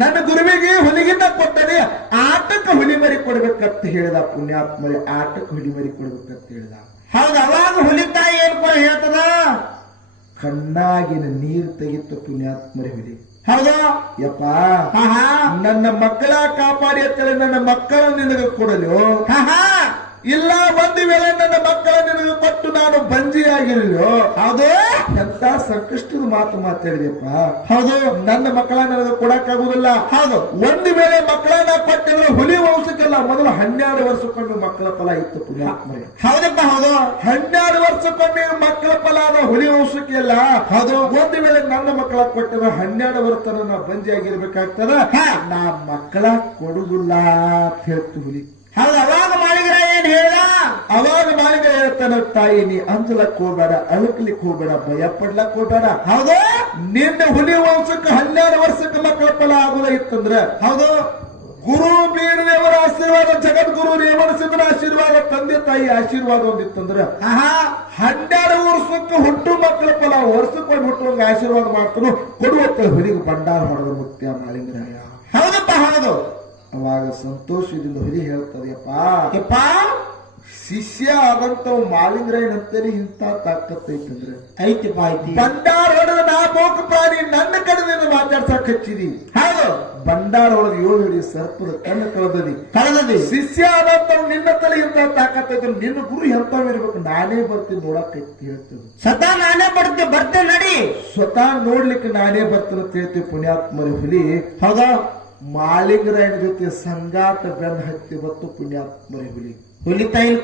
ನನ್ನ ಗುರುವಿಗೆ ಹುಲಿಗಿನ್ನ ಕೊಟ್ಟದಿ, ಆಟಕ್ಕೆ ಹುಲಿ ಮರಿ ಕೊಡ್ಬೇಕಂತ ಹೇಳಿದ. ಪುಣ್ಯಾತ್ಮರಿ ಆಟಕ್ಕೆ ಹುಲಿ ಮರಿ ಕೊಡ್ಬೇಕಂತ ಹೇಳಿದ. ಹೌದು. ಅವಾಗ ಹುಲಿ ತಾಯಿ ಏನ್ ಹೇಳ್ತದ? ಕಣ್ಣಾಗಿನ ನೀರು ತೆಗಿತ್ತು ಪುಣ್ಯಾತ್ಮರಿ ಹುಲಿ. ಹೌದು. ಯಪ್ಪ ನನ್ನ ಮಕ್ಕಳ ಕಾಪಾಡಿ ಅಂತೇಳಿ ನನ್ನ ಮಕ್ಕಳ ನಿನಗೆ ಕೊಡಲು, ಇಲ್ಲ ಒಂದು ವೇಳೆ ನನ್ನ ಮಕ್ಕಳ ನಿನಗೆ ಕೊಟ್ಟು ನಾನು ಬಂಜಿಯಾಗಿರಲು, ಹೌದು, ಎಂತ ಸಂಕಷ್ಟದ ಮಾತು ಮಾತಾಡಿದೆಪ್ಪ. ಹೌದು, ನನ್ನ ಮಕ್ಕಳ ನನಗೆ ಕೊಡಕ್ಕಾಗುದಿಲ್ಲ. ಹೌದು, ಒಂದು ವೇಳೆ ಮಕ್ಕಳನ್ನ ಕೊಟ್ಟಿದ್ರೆ ಹುಲಿ ವಂಶಕ್ಕೆಲ್ಲ ಮೊದಲು 12 ವರ್ಷಕ್ಕೊಮ್ಮೆ ಮಕ್ಕಳ ಫಲ ಇತ್ತು ಪುಣ್ಯಾತ್ಮರಿ. ಹೌದಪ್ಪ ಹೌದು. 12 ವರ್ಷಕ್ಕೊಮ್ಮೆ ಮಕ್ಕಳ ಫಲ ಅದ ಹುಲಿ ವಂಶಕ್ಕೆಲ್ಲ. ಹೌದು, ಒಂದು ವೇಳೆ ನನ್ನ ಮಕ್ಕಳ ಕೊಟ್ಟಿದ್ರೆ 12 ವರ್ಷ ನಾ ಬಂಜಿಯಾಗಿರ್ಬೇಕಾಗ್ತದ, ನಾ ಮಕ್ಕಳ ಕೊಡುದಿಲ್ಲ ಅಂತ ಹೇಳ್ತು ಹುಲಿ. ಹೌದು. ಅವಾಗ ಮಾಳಿಂಗರಾಯ ಏನ್ ಹೇಳ್ದ? ಅವಾಗ ಮಾಳಿಂಗರಾಯ ಹೇಳ್ತಾನ, ತಾಯಿ ನೀ ಅಂಜಲಕ್ ಹೋಗ್ಬೇಡ, ಅಳಕ್ಲಿಕ್ ಹೋಗ್ಬೇಡ, ಭಯ ಪಡ್ಲಕ್ ಹೋಗ್ಬೇಡ. ಹೌದು, ನಿನ್ನ ಹುಲಿ ವಂಶಕ್ಕೆ 12 ವರ್ಷಕ್ಕೆ ಮಕ್ಕಳ ಫಲ ಆಗುದ ಇತ್ತಂದ್ರ, ಹೌದು, ಗುರು ಬೀರದೇವರ ಆಶೀರ್ವಾದ, ಜಗದ್ಗುರು ರೇವಣ ಸಿದ್ದನ ಆಶೀರ್ವಾದ, ತಂದೆ ತಾಯಿ ಆಶೀರ್ವಾದ ಒಂದಿತ್ತಂದ್ರ 12 ವರ್ಷಕ್ಕೆ ಹುಟ್ಟು ಮಕ್ಕಳ ಫಲ ವರ್ಷಕ್ಕೊಂದು ಹುಟ್ಟುವಂಗ ಆಶೀರ್ವಾದ ಮಾಡ್ತಾನು ಕೊಡುವತ್ತ ಹುಲಿಗೆ ಭಂಡಾರ ಹೊಡೆದ ಮುತ್ಯ ಮಾಳಿಂಗರಾಯ. ಹೌದಪ್ಪ ಹೌದು. ಅವಾಗ ಸಂತೋಷದಿಂದ ಹುಲಿ ಹೇಳ್ತದೆಯಪ್ಪ, ಶಿಷ್ಯ ಆದಂತವ್ ಮಾಳಿಂಗರಾಯನಂತೇಳಿ ಇಂತ ತಾಕತ್ತೈತಂದ್ರೆ ಐತಿಪ್ಪ ಐತಿ. ಭಂಡಾರ ಹೊಡೆದ ನಾ ಮೋಕ ಪ್ರಾಣಿ ನನ್ನ ಕಡೆದಿಂದ ಮಾತಾಡ್ಸಕ್ ಹಚ್ಚಿದಿ. ಹೌದು, ಭಂಡಾರ ಹೊಡೆದ 7 ಹಿಡಿ ಸರ್ಪದ ಕಣ್ಣು ಕಳೆದದಿ. ಶಿಷ್ಯ ಆದಂತವ್ ನಿನ್ನ ತಲೆ ಇಂತ ತಾಕತ್ತೈತ, ನಿನ್ನ ಗುರು ಎಂತವ್ ಇರ್ಬೇಕು, ನಾನೇ ಬರ್ತೀನಿ ನೋಡಕ್ ಹೇಳ್ತೇವೆ. ಸ್ವತಃ ನಾನೇ ಬರ್ತೇನೆ ನಡಿ, ಸ್ವತಃ ನೋಡ್ಲಿಕ್ಕೆ ನಾನೇ ಬರ್ತೇನೆ ಅಂತ ಹೇಳ್ತೀವಿ ಪುಣ್ಯಾತ್ಮರಿ ಹುಲಿ. ಹೌದಾ, ಮಾಳಿಂಗರಾಯನ ಜೊತೆ ಸಂಗಾಟ ಬೆನ್ನ ಹತ್ತಿ ಬತ್ತು ಪುಣ್ಯಾತ್ಮರಿ ಹುಲಿ. ಹುಲಿ ತಾಯಿನ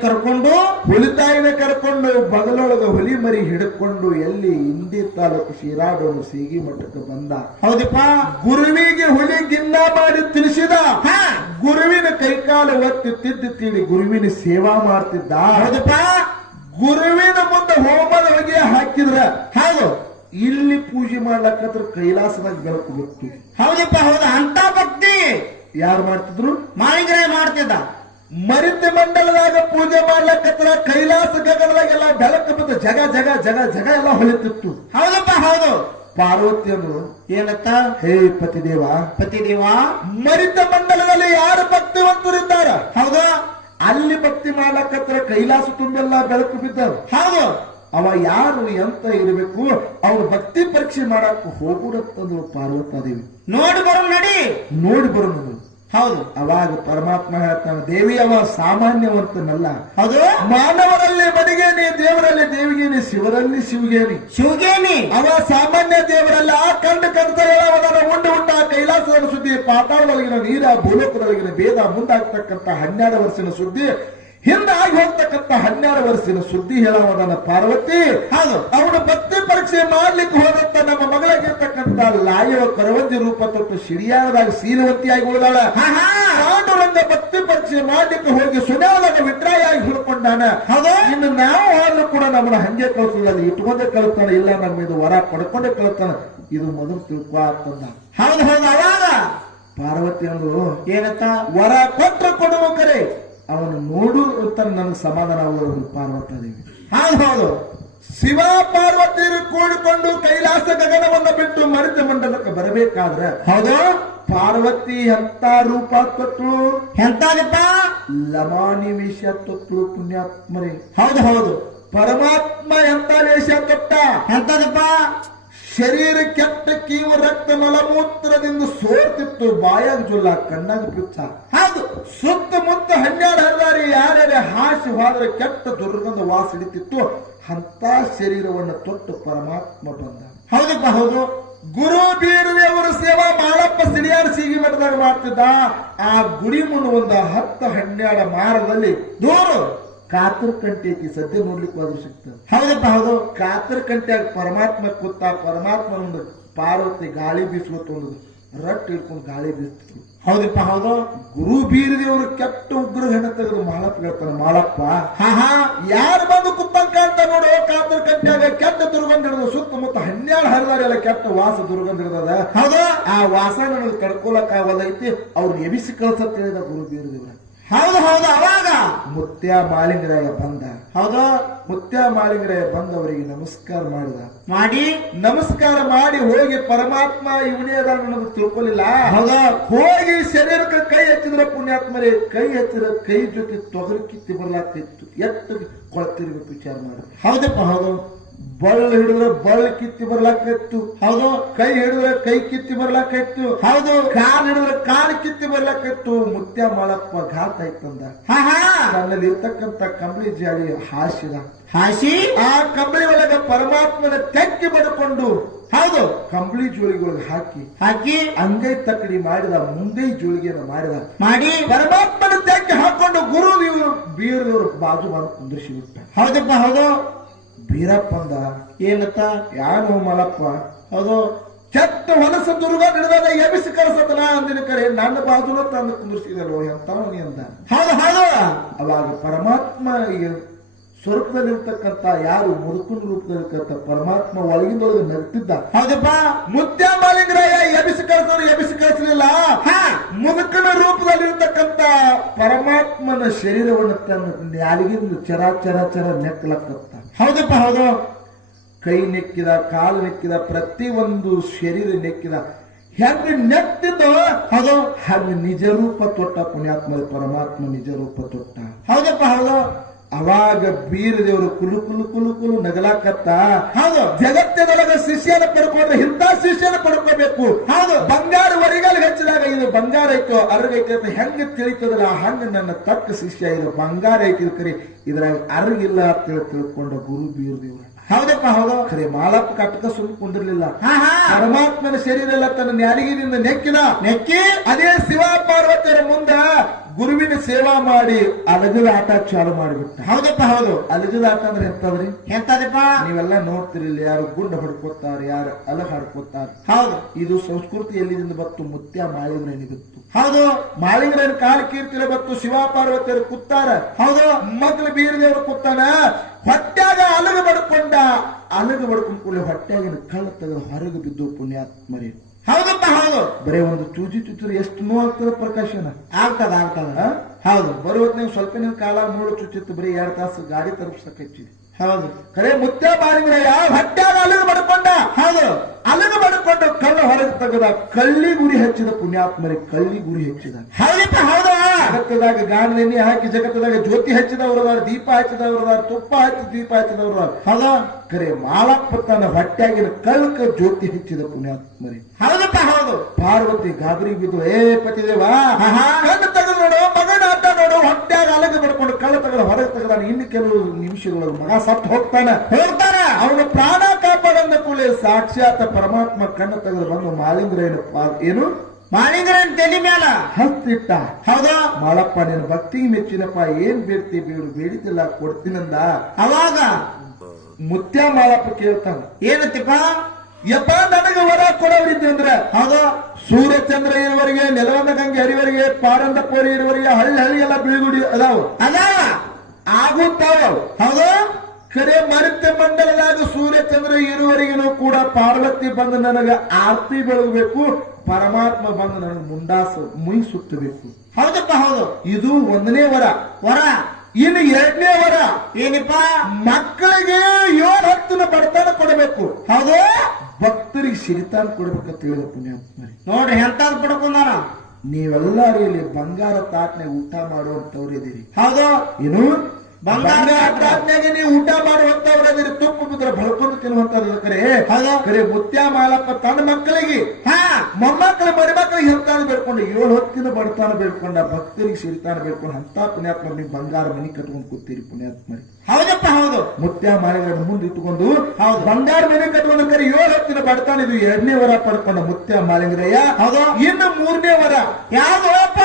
ಕರ್ಕೊಂಡು ಬಗಲೊಳಗ ಹುಲಿ ಮರಿ ಹಿಡ್ಕೊಂಡು ಎಲ್ಲಿ ಇಂಡಿ ತಾಲೂಕು ಶಿರಾಡೋನು ಸೀಗಿ ಮಠಕ್ಕೆ ಬಂದ. ಹೌದಪ್ಪ, ಗುರುವಿಗೆ ಹುಲಿ ಗಿನ್ನ ಮಾಡಿ ತಿಳಿಸಿದ. ಗುರುವಿನ ಕೈಕಾಲು ಒತ್ತಿ ತಿದ್ದಿ ತೀಡಿ ಗುರುವಿನ ಸೇವಾ ಮಾಡ್ತಿದ್ದ. ಹೌದಪ್ಪ, ಗುರುವಿನ ಮುಂದೆ ಹೋಮದ ಹೊಗೆ ಹಾಕಿದ್ರ, ಹೌದು, ಇಲ್ಲಿ ಪೂಜೆ ಮಾಡ್ಲಕ್ಕತ್ರ ಕೈಲಾಸದಾಗ ಬೆಳಕು ಬಿತ್ತು. ಹೌದಪ್ಪ ಹೌದು. ಅಂತ ಭಕ್ತಿ ಯಾರು ಮಾಡ್ತಿದ್ರು? ಮಾಳಿಂಗರಾಯ ಮಾಡ್ತಿದ್ದ. ಮರಿತ ಮಂಡಲದಾಗ ಪೂಜೆ ಮಾಡ್ಲಕ್ಕತ್ರ ಕೈಲಾಸ ಗಗನದಾಗೆಲ್ಲ ಬೆಳಕು ಬಿತ್ತು, ಜಗ ಜಗ ಜಗ ಜಗ ಎಲ್ಲ ಹೊಳಿತಿತ್ತು. ಹೌದಪ್ಪ ಹೌದು. ಪಾರ್ವತಿ ಅಂದ್ರು ಏನತ್ತ? ಹೇ ಪತಿದೇವ, ಮರಿತ ಮಂಡಲದಲ್ಲಿ ಯಾರು ಭಕ್ತಿವಂತರಿದ್ದಾರ, ಹೌದು, ಅಲ್ಲಿ ಭಕ್ತಿ ಮಾಡ್ಲಕ್ಕತ್ರ ಕೈಲಾಸ ತುಂಬೆಲ್ಲ ಬೆಳಕು ಬಿದ್ದರು. ಹೌದು, ಅವ ಯಾರು ಎಂತ ಇರಬೇಕು ಅವ್ರ ಭಕ್ತಿ ಪರೀಕ್ಷೆ ಮಾಡಕ್ ಹೋಗುರತ್ತಂದ್ರು ಪಾರ್ವತಾದೇವಿ. ನೋಡಿ ಬರೋ ನಡಿ. ನೋಡಿ ಬರೋನು. ಹೌದು. ಅವಾಗ ಪರಮಾತ್ಮ ಹೇಳ್ತಾನೆ, ದೇವಿ ಅವ ಸಾಮಾನ್ಯವಂತನಲ್ಲ. ಹೌದು. ಮಾನವರಲ್ಲಿ ಮಡಿಗೇನಿ, ದೇವರಲ್ಲಿ ದೇವಿಗೇನಿ, ಶಿವರಲ್ಲಿ ಶಿವಗೇನಿ. ಶಿವಗೇನಿ ಅವ ಸಾಮಾನ್ಯ ದೇವರಲ್ಲ. ಕಂಡು ಕನಸಗಳ ಉಂಡು ಉಂಡ ಕೈಲಾಸದ ಸುದ್ದಿ, ಪಾತಾಳದೊಳಗಿನ ನೀರ, ಭೂಲೋಕದೊಳಗಿನ ಭೇದ, ಮುಂದಾಗ್ತಕ್ಕಂಥ 12 ವರ್ಷದ ಸುದ್ದಿ, ಹಿಂದಾಗಿ ಹೋಗ್ತಕ್ಕಂಥ 12 ವರ್ಷದ ಸುದ್ದಿ ಹೇಳವದನ ಪಾರ್ವತಿ. ಹೌದು. ಅವನು ಭಕ್ತಿ ಪರೀಕ್ಷೆ ಮಾಡ್ಲಿಕ್ಕೆ ಹೋದಂತ ನಮ್ಮ ಮಗಳಾಗಿರ್ತಕ್ಕಂಥ ಲಾಯವ ಕರವಂಜಿ ರೂಪ ತೊಟ್ಟು ಸಿರಿಯಾದಾಗ ಶೀಲವಂತಿಯಾಗಿ ಉಳಿದಾಳ. ಪಾಂಡುರಂಗ ಭಕ್ತಿ ಪರೀಕ್ಷೆ ಮಾಡ್ಲಿಕ್ಕೆ ಹೋಗಿ ಸುನಾದಾಗ ವಿಟ್ರಾಯಾಗಿ ಹುಡ್ಕೊಂಡಾನ. ಹೌದು. ಇನ್ನು ನಾವು ಆದ್ರೂ ಕೂಡ ನಮ್ಮನ್ನ ಹಂಗೆ ಕಳಿಸಲ್ಲ, ಇಟ್ಕೊಂಡೇ ಕಳಿಸ್ತಾನ, ಇಲ್ಲ ನಮ್ಮ ಇದು ವರ ಪಡ್ಕೊಂಡೇ ಕಳಿಸ್ತಾನ. ಇದು ಮೊದಲು ತಿಳ್ಕೊ ಅಂತಂದ. ಹೌದು ಹೌದು. ಅವಾಗ ಪಾರ್ವತಿ ಅಂದ್ರು, ಏನಂತ? ವರ ಕೊಟ್ರ ಕೊಡುವ ಕರೆ ಅವನು ನೋಡು ಅಂತ ನನಗೆ ಸಮಾಧಾನ ಆಗುವುದು. ಪಾರ್ವತಾದೇವಿ. ಹೌದು ಹೌದು. ಶಿವ ಪಾರ್ವತಿಯರು ಕೂಡಿಕೊಂಡು ಕೈಲಾಸ ಗಗನವನ್ನು ಬಿಟ್ಟು ಮರಿತ ಮಂಡಲಕ್ಕೆ ಬರಬೇಕಾದ್ರೆ, ಹೌದು, ಪಾರ್ವತಿ ಎಂತ ರೂಪ ತೊಟ್ಟು, ಎಂತಾದಪ್ಪ? ಲಮಾನಿ ವೇಷ ತೊಟ್ಟು ಪುಣ್ಯಾತ್ಮರೇ. ಹೌದು ಹೌದು. ಪರಮಾತ್ಮ ಎಂತ ವೇಷ ತೊಟ್ಟ, ಎಂತಾದಪ್ಪ? ಶರೀರ ಕೆಟ್ಟ ಕೀವು ರಕ್ತ ಮಲಮೂತ್ರದಿಂದ ಸೋರ್ತಿತ್ತು, ಬಾಯಾಗ ಜುಲ್ಲ, ಕಣ್ಣಾಗ ಪಿಚ್ಚ. ಹೌದು. ಸುತ್ತಮುತ್ತ 12 ಹರಿದಾರಿ ಯಾರ್ಯಾರ ಹಾಸಿ ಹೋದ್ರೆ ಕೆಟ್ಟ ದುರ್ಗಂಧ ವಾಸ ಹಿಡಿತಿತ್ತು. ಅಂತ ಶರೀರವನ್ನು ತೊಟ್ಟು ಪರಮಾತ್ಮ ಬಂದ. ಹೌದಪ್ಪ ಹೌದು. ಗುರು ಬೀರದೇವರು ಸೇವಾ ಮಾಳಪ್ಪ ಸಿಡಿಯಾರ ಸೀಗಿ ಮಠದಾಗ ಮಾಡ್ತಿದ್ದ. ಆ ಗುಡಿ ಮುಂದೆ ಒಂದು 10-12 ಮಾರದಲ್ಲಿ ದೂರು ಕಾತರ್ ಕಂಟಿ ಐತಿ. ಸದ್ಯ ನೋಡ್ಲಿಕ್ಕೆ ಹೋದ್ರು ಸಿಗ್ತದೆ. ಹೌದಪ್ಪ ಹೌದು. ಕಾತರ್ ಕಂಟಿಯಾಗ ಪರಮಾತ್ಮ ಕೂತ. ಪರಮಾತ್ಮ ಒಂದು ಪಾರ್ವತಿ ಗಾಳಿ ಬೀಸುವತ್ತು ಒಂದು ರಟ್ಟು ಹಿಡ್ಕೊಂಡು ಗಾಳಿ ಬೀಸ್ತಿದ್ರು. ಹೌದಪ್ಪ ಹೌದು. ಗುರು ಬೀರದೇವರು ಕೆಟ್ಟ ಉಗ್ರ ಹೆಣ್ಣ ತೆಗೆದು ಮಾಳಪ್ಪ ಹೇಳ್ತಾನೆ, ಮಾಳಪ್ಪ ಹಾ ಯಾರು ಬಂದು ಕುಪ್ಪಂಕ ಅಂತ ನೋಡು. ಕಾತರ್ ಕಂಟ್ಯಾಗ ಕೆಟ್ಟ ದುರ್ಗಂಧ ಹಿಡಿದು ಸುತ್ತಮುತ್ತ 12 ಹರಿದಾರಿ ಎಲ್ಲ ಕೆಟ್ಟ ವಾಸ ದುರ್ಗಂಧ ಹಿಡಿದದ. ಹೌದು. ಆ ವಾಸ ನನಗೆ ತಡ್ಕೊಳಕ್ ಆಗಲ್ಲೈತಿ, ಅವ್ರು ಎಬಿಸಿ ಕಳ್ಸತ್ ಹೇಳಿದ ಗುರು ಬೀರದೇವ್ರ. ಹೌದು ಹೌದು. ಅವಾಗ ಮುತ್ಯ ಮಾಳಿಂಗರಾಯ ಬಂದ. ಹೌದು. ಮುತ್ಯ ಮಾಳಿಂಗರಾಯ ಬಂದವರಿಗೆ ನಮಸ್ಕಾರ ಮಾಡಿದ. ಮಾಡಿ ನಮಸ್ಕಾರ ಮಾಡಿ ಹೋಗಿ ಪರಮಾತ್ಮ ಇವನೇ ಅದ ನನಗೆ ತಿಳ್ಕೊಲಿಲ್ಲ. ಹೌದು. ಹೋಗಿ ಶರೀರಕ್ಕೆ ಕೈ ಹಚ್ಚಿದ್ರ ಪುಣ್ಯಾತ್ಮರೇ, ಕೈ ಹಚ್ಚಿದ್ರ ಕೈ ಜೊತೆ ತೊಗರಿ ಕಿತ್ತಿ ಬರ್ಲಾಗ್ತಿತ್ತು. ಎಷ್ಟು ಕೊಳ್ತಿರ್ಬೇಕು ವಿಚಾರ ಮಾಡಿ. ಹೌದಪ್ಪ ಹೌದು. ಬಳ್ಳ ಹಿಡಿದ್ರೆ ಬಳ್ಳ ಕಿತ್ತಿ ಬರ್ಲಾಕಿತ್ತು. ಹೌದು. ಕೈ ಹಿಡಿದ್ರೆ ಕೈ ಕಿತ್ತಿ ಬರ್ಲಾಕಿತ್ತು. ಹೌದು. ಕಾಲ್ ಹಿಡಿದ್ರೆ ಕಾಲು ಕಿತ್ತಿ ಬರ್ಲಾಕಿತ್ತು. ಮುತ್ಯ ಮಾಳಪ್ಪ ಘಾತ ಆಯ್ತಂದ. ತನ್ನಲ್ಲಿ ಇರ್ತಕ್ಕಂಥ ಕಂಬಳಿ ಜಾಲಿ ಹಾಸಿದ. ಹಾಸಿ ಆ ಕಂಬಳಿ ಒಳಗ ಪರಮಾತ್ಮನ ತೆಕ್ಕಿ ಬಡ್ಕೊಂಡು, ಹೌದು, ಕಂಬಳಿ ಜೋಳಿಗಳಿಗೆ ಹಾಕಿ ಅಂಗೈ ತಕ್ಕಡಿ ಮಾಡಿದ. ಮುಂಗೈ ಜೋಳಿಗೆಯನ್ನು ಮಾಡಿ ಪರಮಾತ್ಮನ ತೆಕ್ಕಿ ಹಾಕೊಂಡು ಗುರು ಬೀರದವರು ಬಾಜು ಬಂದು ಕುಂದ್ರಿಸಿ ಬಿಟ್ಟ. ಹೌದಪ್ಪ ಹೌದು. ಬೀರಪ್ಪ ಅಂದ, ಏನತ್ತ? ಯಾನು ಮಲಪ್ಪ? ಹೌದು. ಕೆಟ್ಟ ಹೊಲಸ ದುರ್ಗ ಹಿಡಿದಾಗ ಎಬಿಸಿ ಕಳಿಸತನ ಅಂದಿನ ಕರೆ ನನ್ನ ಬಾಜುನ ತಂದು ಕುಂದಿರ್ಸಿದಲ್ವ ಎಂತವನಿ ಅಂದ. ಹೌದು ಹೌದು. ಅವಾಗ ಪರಮಾತ್ಮ ಈಗ ಸ್ವರ್ಗದಲ್ಲಿರ್ತಕ್ಕಂಥ ಯಾರು ಮುದುಕನ ರೂಪದಲ್ಲಿರ್ತಕ್ಕಂಥ ಪರಮಾತ್ಮ ಒಳಗಿಂದೊಳಗೆ ನಗ್ತಿದ್ದ. ಹೌದಪ್ಪ. ಮುತ್ಯ ಮಾಲಿಂಗರಾಯ ಎಬಿಸಿ ಕಳಿಸಲಿಲ್ಲ. ಮುದುಕನ ರೂಪದಲ್ಲಿರ್ತಕ್ಕಂಥ ಪರಮಾತ್ಮನ ಶರೀರವನ್ನು ತನ್ನ ನ್ಯಾಲಿಗಿಂದ ಚರ ನೆಕ್ಕಲಕ್ಕತ್ತ. ಹೌದಪ್ಪ ಹೌದು. ಕೈ ನೆಕ್ಕಿದ, ಕಾಲು ನೆಕ್ಕಿದ, ಪ್ರತಿಯೊಂದು ಶರೀರ ನೆಕ್ಕಿದ. ಹೆಂಗ ನೆಕ್ತಿದ್ದೋ ಹೌದು, ಹಾಗ ನಿಜ ರೂಪ ತೊಟ್ಟ ಪುಣ್ಯಾತ್ಮ ಪರಮಾತ್ಮ ನಿಜ ರೂಪ ತೊಟ್ಟ. ಹೌದಪ್ಪ ಹೌದು. ಅವಾಗ ಬೀರದೇವರು ಕುಲು ನಗಲಾಕತ್ತ. ಹೌದು. ಜಗತ್ತಿನೊಳಗ ಶಿಷ್ಯನ ಪಡ್ಕೊಂಡ್ರೆ ಇಂಥ ಶಿಷ್ಯನ ಪಡ್ಕೋಬೇಕು. ಹೌದು. ಬಂಗಾರ ವರಿಗಾಲ ಹೆಚ್ಚಿದಾಗ ಇದು ಬಂಗಾರ ಐತೋ ಅರ್ಗೈತೆ ಅಂತ ಹೆಂಗ ತಿಳಿತದಲ್ಲ, ಹಂಗ ನನ್ನ ತಕ್ಕ ಶಿಷ್ಯ ಇದು ಬಂಗಾರ ಐತಿ ಕರಿ, ಇದ್ರಾಗ ಅರ್ಗಿಲ್ಲ ಅಂತ ತಿಳ್ಕೊಂಡ ಗುರು ಬೀರದೇವರು. ಹೌದಪ್ಪ ಹೌದು. ಖರೆ ಮಾಲಪ್ಪ ಕಟ್ಟಕ ಸುಮ್ ಕುಂದಿರ್ಲಿಲ್ಲ. ಪರಮಾತ್ಮನ ಶರೀರ ಎಲ್ಲ ತನ್ನ ನ್ಯಾಲಿಗಿನಿಂದ ನೆಕ್ಕಿ ಅದೇ ಶಿವ ಪಾರ್ವತಿಯರ ಮುಂದ ಗುರುವಿನ ಸೇವಾ ಮಾಡಿ ಅಲಗದ ಆಟ ಚಾಲು ಮಾಡಿಬಿಟ್ಟ. ಹೌದಪ್ಪ ಹೌದು. ಅಲಗದ ಆಟ ಅಂದ್ರೆ ಎಂತದ್ರಿ? ಎಂತದಪ್ಪ? ನೀವೆಲ್ಲ ನೋಡ್ತಿರಿಲ್ಲ, ಯಾರು ಗುಂಡ ಹೊಡ್ಕೋತಾರ, ಯಾರು ಅಲಗ ಹಾಡ್ಕೋತಾರ. ಹೌದು. ಇದು ಸಂಸ್ಕೃತಿ ಎಲ್ಲಿಂದ ಬತ್ತು? ಮುತ್ಯ ಮಾಳಿಂಗರನಿಗಿತ್ತು. ಹೌದು. ಮಾಳಿಂಗರನ ಕಾಲ ಕೀರ್ತಿಲ ಬತ್ತು. ಶಿವ ಪಾರ್ವತಿಯರು ಕೂತಾರ. ಹೌದು. ಮಗ್ಳು ಬೀರದೇವರು ಕೂತಾನ. ಹೊಟ್ಟ್ಯಾಗ ಅಲಗ ಬಡ್ಕೊಂಡು ಕೂಡಲೇ ಹೊಟ್ಟ್ಯಾಗಿನ ಕಳ್ಳ ತೆಗೆದು ಹೊರಗೆ ಬಿದ್ದು ಪುಣ್ಯಾತ್ಮರಿ. ಹೌದಪ್ಪ ಹೌದು. ಬರೇ ಒಂದು ಚೂಜಿ ಚುಚ್ಚುರು ಎಷ್ಟು ನೋವಾಗ್ತದ ಪ್ರಕಾಶನ ಆಗ್ತದ. ಹೌದು. ಬರುವತ್ ನೀವು ಸ್ವಲ್ಪ ನಿನ್ ಕಾಲ ಮೂಳು ಚುಚ್ಚಿತ್ತು, ಬರೀ 2 ತಾಸು ಗಾಡಿ ತಲುಪಿಸಕಚ್ಚಿದೆ. ಹೌದು. ಕರೆ ಮುತ್ಯ ಮಾಲಿಂಗರಾಯ ಹೊಟ್ಟ್ಯಾಗ ಅಲಗ ಬಡ್ಕೊಂಡ. ಹೌದು. ಅಲಗ ಬಡ್ಕೊಂಡು ಕಳ್ಳ ಹೊರಗೆ ತೆಗೆದ. ಕಳ್ಳಿ ಗುರಿ ಹಚ್ಚಿದ ಪುಣ್ಯಾತ್ಮರಿ, ಕಳ್ಳಿ ಗುರಿ ಹಚ್ಚಿದ. ಹೌದಪ್ಪ ಹೌದು. ಜಗತ್ತದಾಗ ಗಾಣ ಎಣ್ಣೆ ಹಾಕಿ ಜಗತ್ತದಾಗ ಜ್ಯೋತಿ ಹಚ್ಚಿದವ್ರದಾರ, ದೀಪ ಹಚ್ಚಿದವ್ರದಾರ, ತುಪ್ಪ ಹಚ್ಚಿ ದೀಪ ಹಚ್ಚಿದವ್ರದಾರ. ಹೌದು ಖರೆ ಮಾಳಪ್ಪ ತನ್ನ ಹೊಟ್ಟ್ಯಾಗಿನ ಕಳ್ಕ ಜ್ಯೋತಿ ಹಚ್ಚಿದ ಪುಣ್ಯಾತ್ಮರಿ. ಹೌದಪ್ಪ ಹೌದು. ಪಾರ್ವತಿ ಗಾಬರಿ ಬಿದ್ದು, ಏ ಪತಿದೇವ ಕಣ್ಣು ತೆಗೆದು ನೋಡು, ಮಗನ ಆಟ ನೋಡು, ಹೊಟ್ಟ್ಯಾಗ ಅಲಗ ಬಡ್ಕೊಂಡು ಕಳ್ಳ ತೆಗೆದು ಹೊರಗೆ ತೆಗೆದಾನ. ಇನ್ನು ಕೆಲವು ನಿಮಿಷಗಳು ಮಗ ಸತ್ತು ಹೋಗ್ತಾನ. ಅವನ ಪ್ರಾಣ ಕಾಪಾಡಂದ ಕೂಡಲೇ ಸಾಕ್ಷಾತ್ ಪರಮಾತ್ಮ ಕಣ್ಣು ತೆಗೆದು ಬಂದು ಮಾಲಿಂಗ್ರ ಏನು ಮಾಲಿಂಗರನ್ ತಲೆ ಮ್ಯಾಲ ಹತ್ತಿಟ್ಟ. ಹೌದು ಮಾಳಪ್ಪ ನಿನ್ನ ಭಕ್ತಿಗೆ ಮೆಚ್ಚಿನಪ್ಪ, ಏನ್ ಬೇಡ್ತಿ ಬೇಡು, ಬೇಡಿತಿಲ್ಲ ಕೊಡ್ತೀನಂದ. ಅವಾಗ ಮುತ್ಯ ಮಾಳಪ್ಪ ಕೇಳ್ತಾನ, ಏನತ್ತಿಪ್ಪ? ಯಪ್ಪ ನನಗ ವರ ಕೊಡೋರಿದ್ದೆ ಅಂದ್ರ ಹೌದು ಸೂರ್ಯಚಂದ್ರ ಇರುವರೆಗೆ, ನೆಲವಂದ ಗಂಗೆ ಹರಿವರೆಗೆ, ಪಾರಂದ ಪೋರಿ ಇರುವರೆಗೆ ಹಳ್ಳಿ ಹಳ್ಳಿ ಎಲ್ಲ ಬೀಳ್ಗುಡಿ ಅದಾವ ಆಗುತ್ತಾವ. ಹೌದು ಖರೆ ಮರಿತ್ಯ ಮಂಡಲದಾಗ ಸೂರ್ಯಚಂದ್ರ ಇರುವರೆಗೂ ಕೂಡ ಪಾರ್ವತಿ ಬಂದು ನನಗ ಆರತಿ ಬೆಳಗಬೇಕು, ಪರಮಾತ್ಮ ಬಂದು ನನಗೆ ಮುಂಡಾಸ ಮುಯಿ ಸುತ್ತಬೇಕು. ಹೌದಪ್ಪ ಹೌದು. ಇದು ಒಂದನೇ ವರ. ಇನ್ನು ಎರಡನೇ ವರ ಏನಪ್ಪ? ಮಕ್ಕಳಿಗೆ 7-10 ಬಡತನ ಕೊಡಬೇಕು. ಹೌದು ಭಕ್ತರಿಗೆ ಸಿರಿತಾನ ಕೊಡ್ಬೇಕಂತ ಹೇಳಿದ ಪುಣ್ಯಾತ್ಮರಿ. ನೋಡ್ರಿ ಎಂತಾದ್ ಪಡ್ಕೊಂಡಾನ. ನೀವೆಲ್ಲರೂ ಇಲ್ಲಿ ಬಂಗಾರ ತಾಟ್ನಾಗ ಊಟ ಮಾಡುವಂತವ್ರಿದ್ದೀರಿ. ಹೌದು ಏನು ಬಂಗಾರ ತಾಟ್ನಾಗ ನೀವು ಊಟ ಮಾಡುವಂತವ್ರದಿರಿ, ತುಪ್ಪ ಬಿದ್ರೆ ಬಳ್ಕೊಂಡು ತಿನ್ನುವಂತದ್ದು. ಕರೆ ಮುತ್ಯ ಮಾಲಪ್ಪ ತನ್ನ ಮಕ್ಕಳಿಗೆ, ಮೊಮ್ಮಕ್ಕಳ ಮರಿಮಕ್ಕಳಿಗೆ ಎಂತಾನು ಬೇಡ್ಕೊಂಡು 7 ಹೊತ್ತಿನ ಬಡತಾನ ಬೇಡ್ಕೊಂಡ, ಭಕ್ತರಿಗೆ ಸಿರಿತಾನ ಬೇಡ್ಕೊಂಡು ಅಂತ ಪುಣ್ಯಾತ್ಮ ನೀವು ಬಂಗಾರ ಮನಿ ಕಟ್ಕೊಂಡು ಕೂತೀರಿ ಪುಣ್ಯಾತ್ಮರಿ. ಹೌದಪ್ಪ ಹೌದು. ಮುತ್ಯ ಮಾಳಿಗಳ ಮುಂದೆ ಇಟ್ಟುಕೊಂಡು ಬಂಗಾರ ಮನೆ ಕಟ್ಕೊಂಡು ಕರೆ 7 ಹೊತ್ತಿನ ಬಡತಾನ. ಇದು ಎರಡನೇ ವರ ಪಡ್ಕೊಂಡ ಮುತ್ಯ ಮಾಲಿಂಗರಯ್ಯ. ಹೌದು. ಇನ್ನು ಮೂರನೇ ವರ ಯಾವ್ದಪ್ಪ?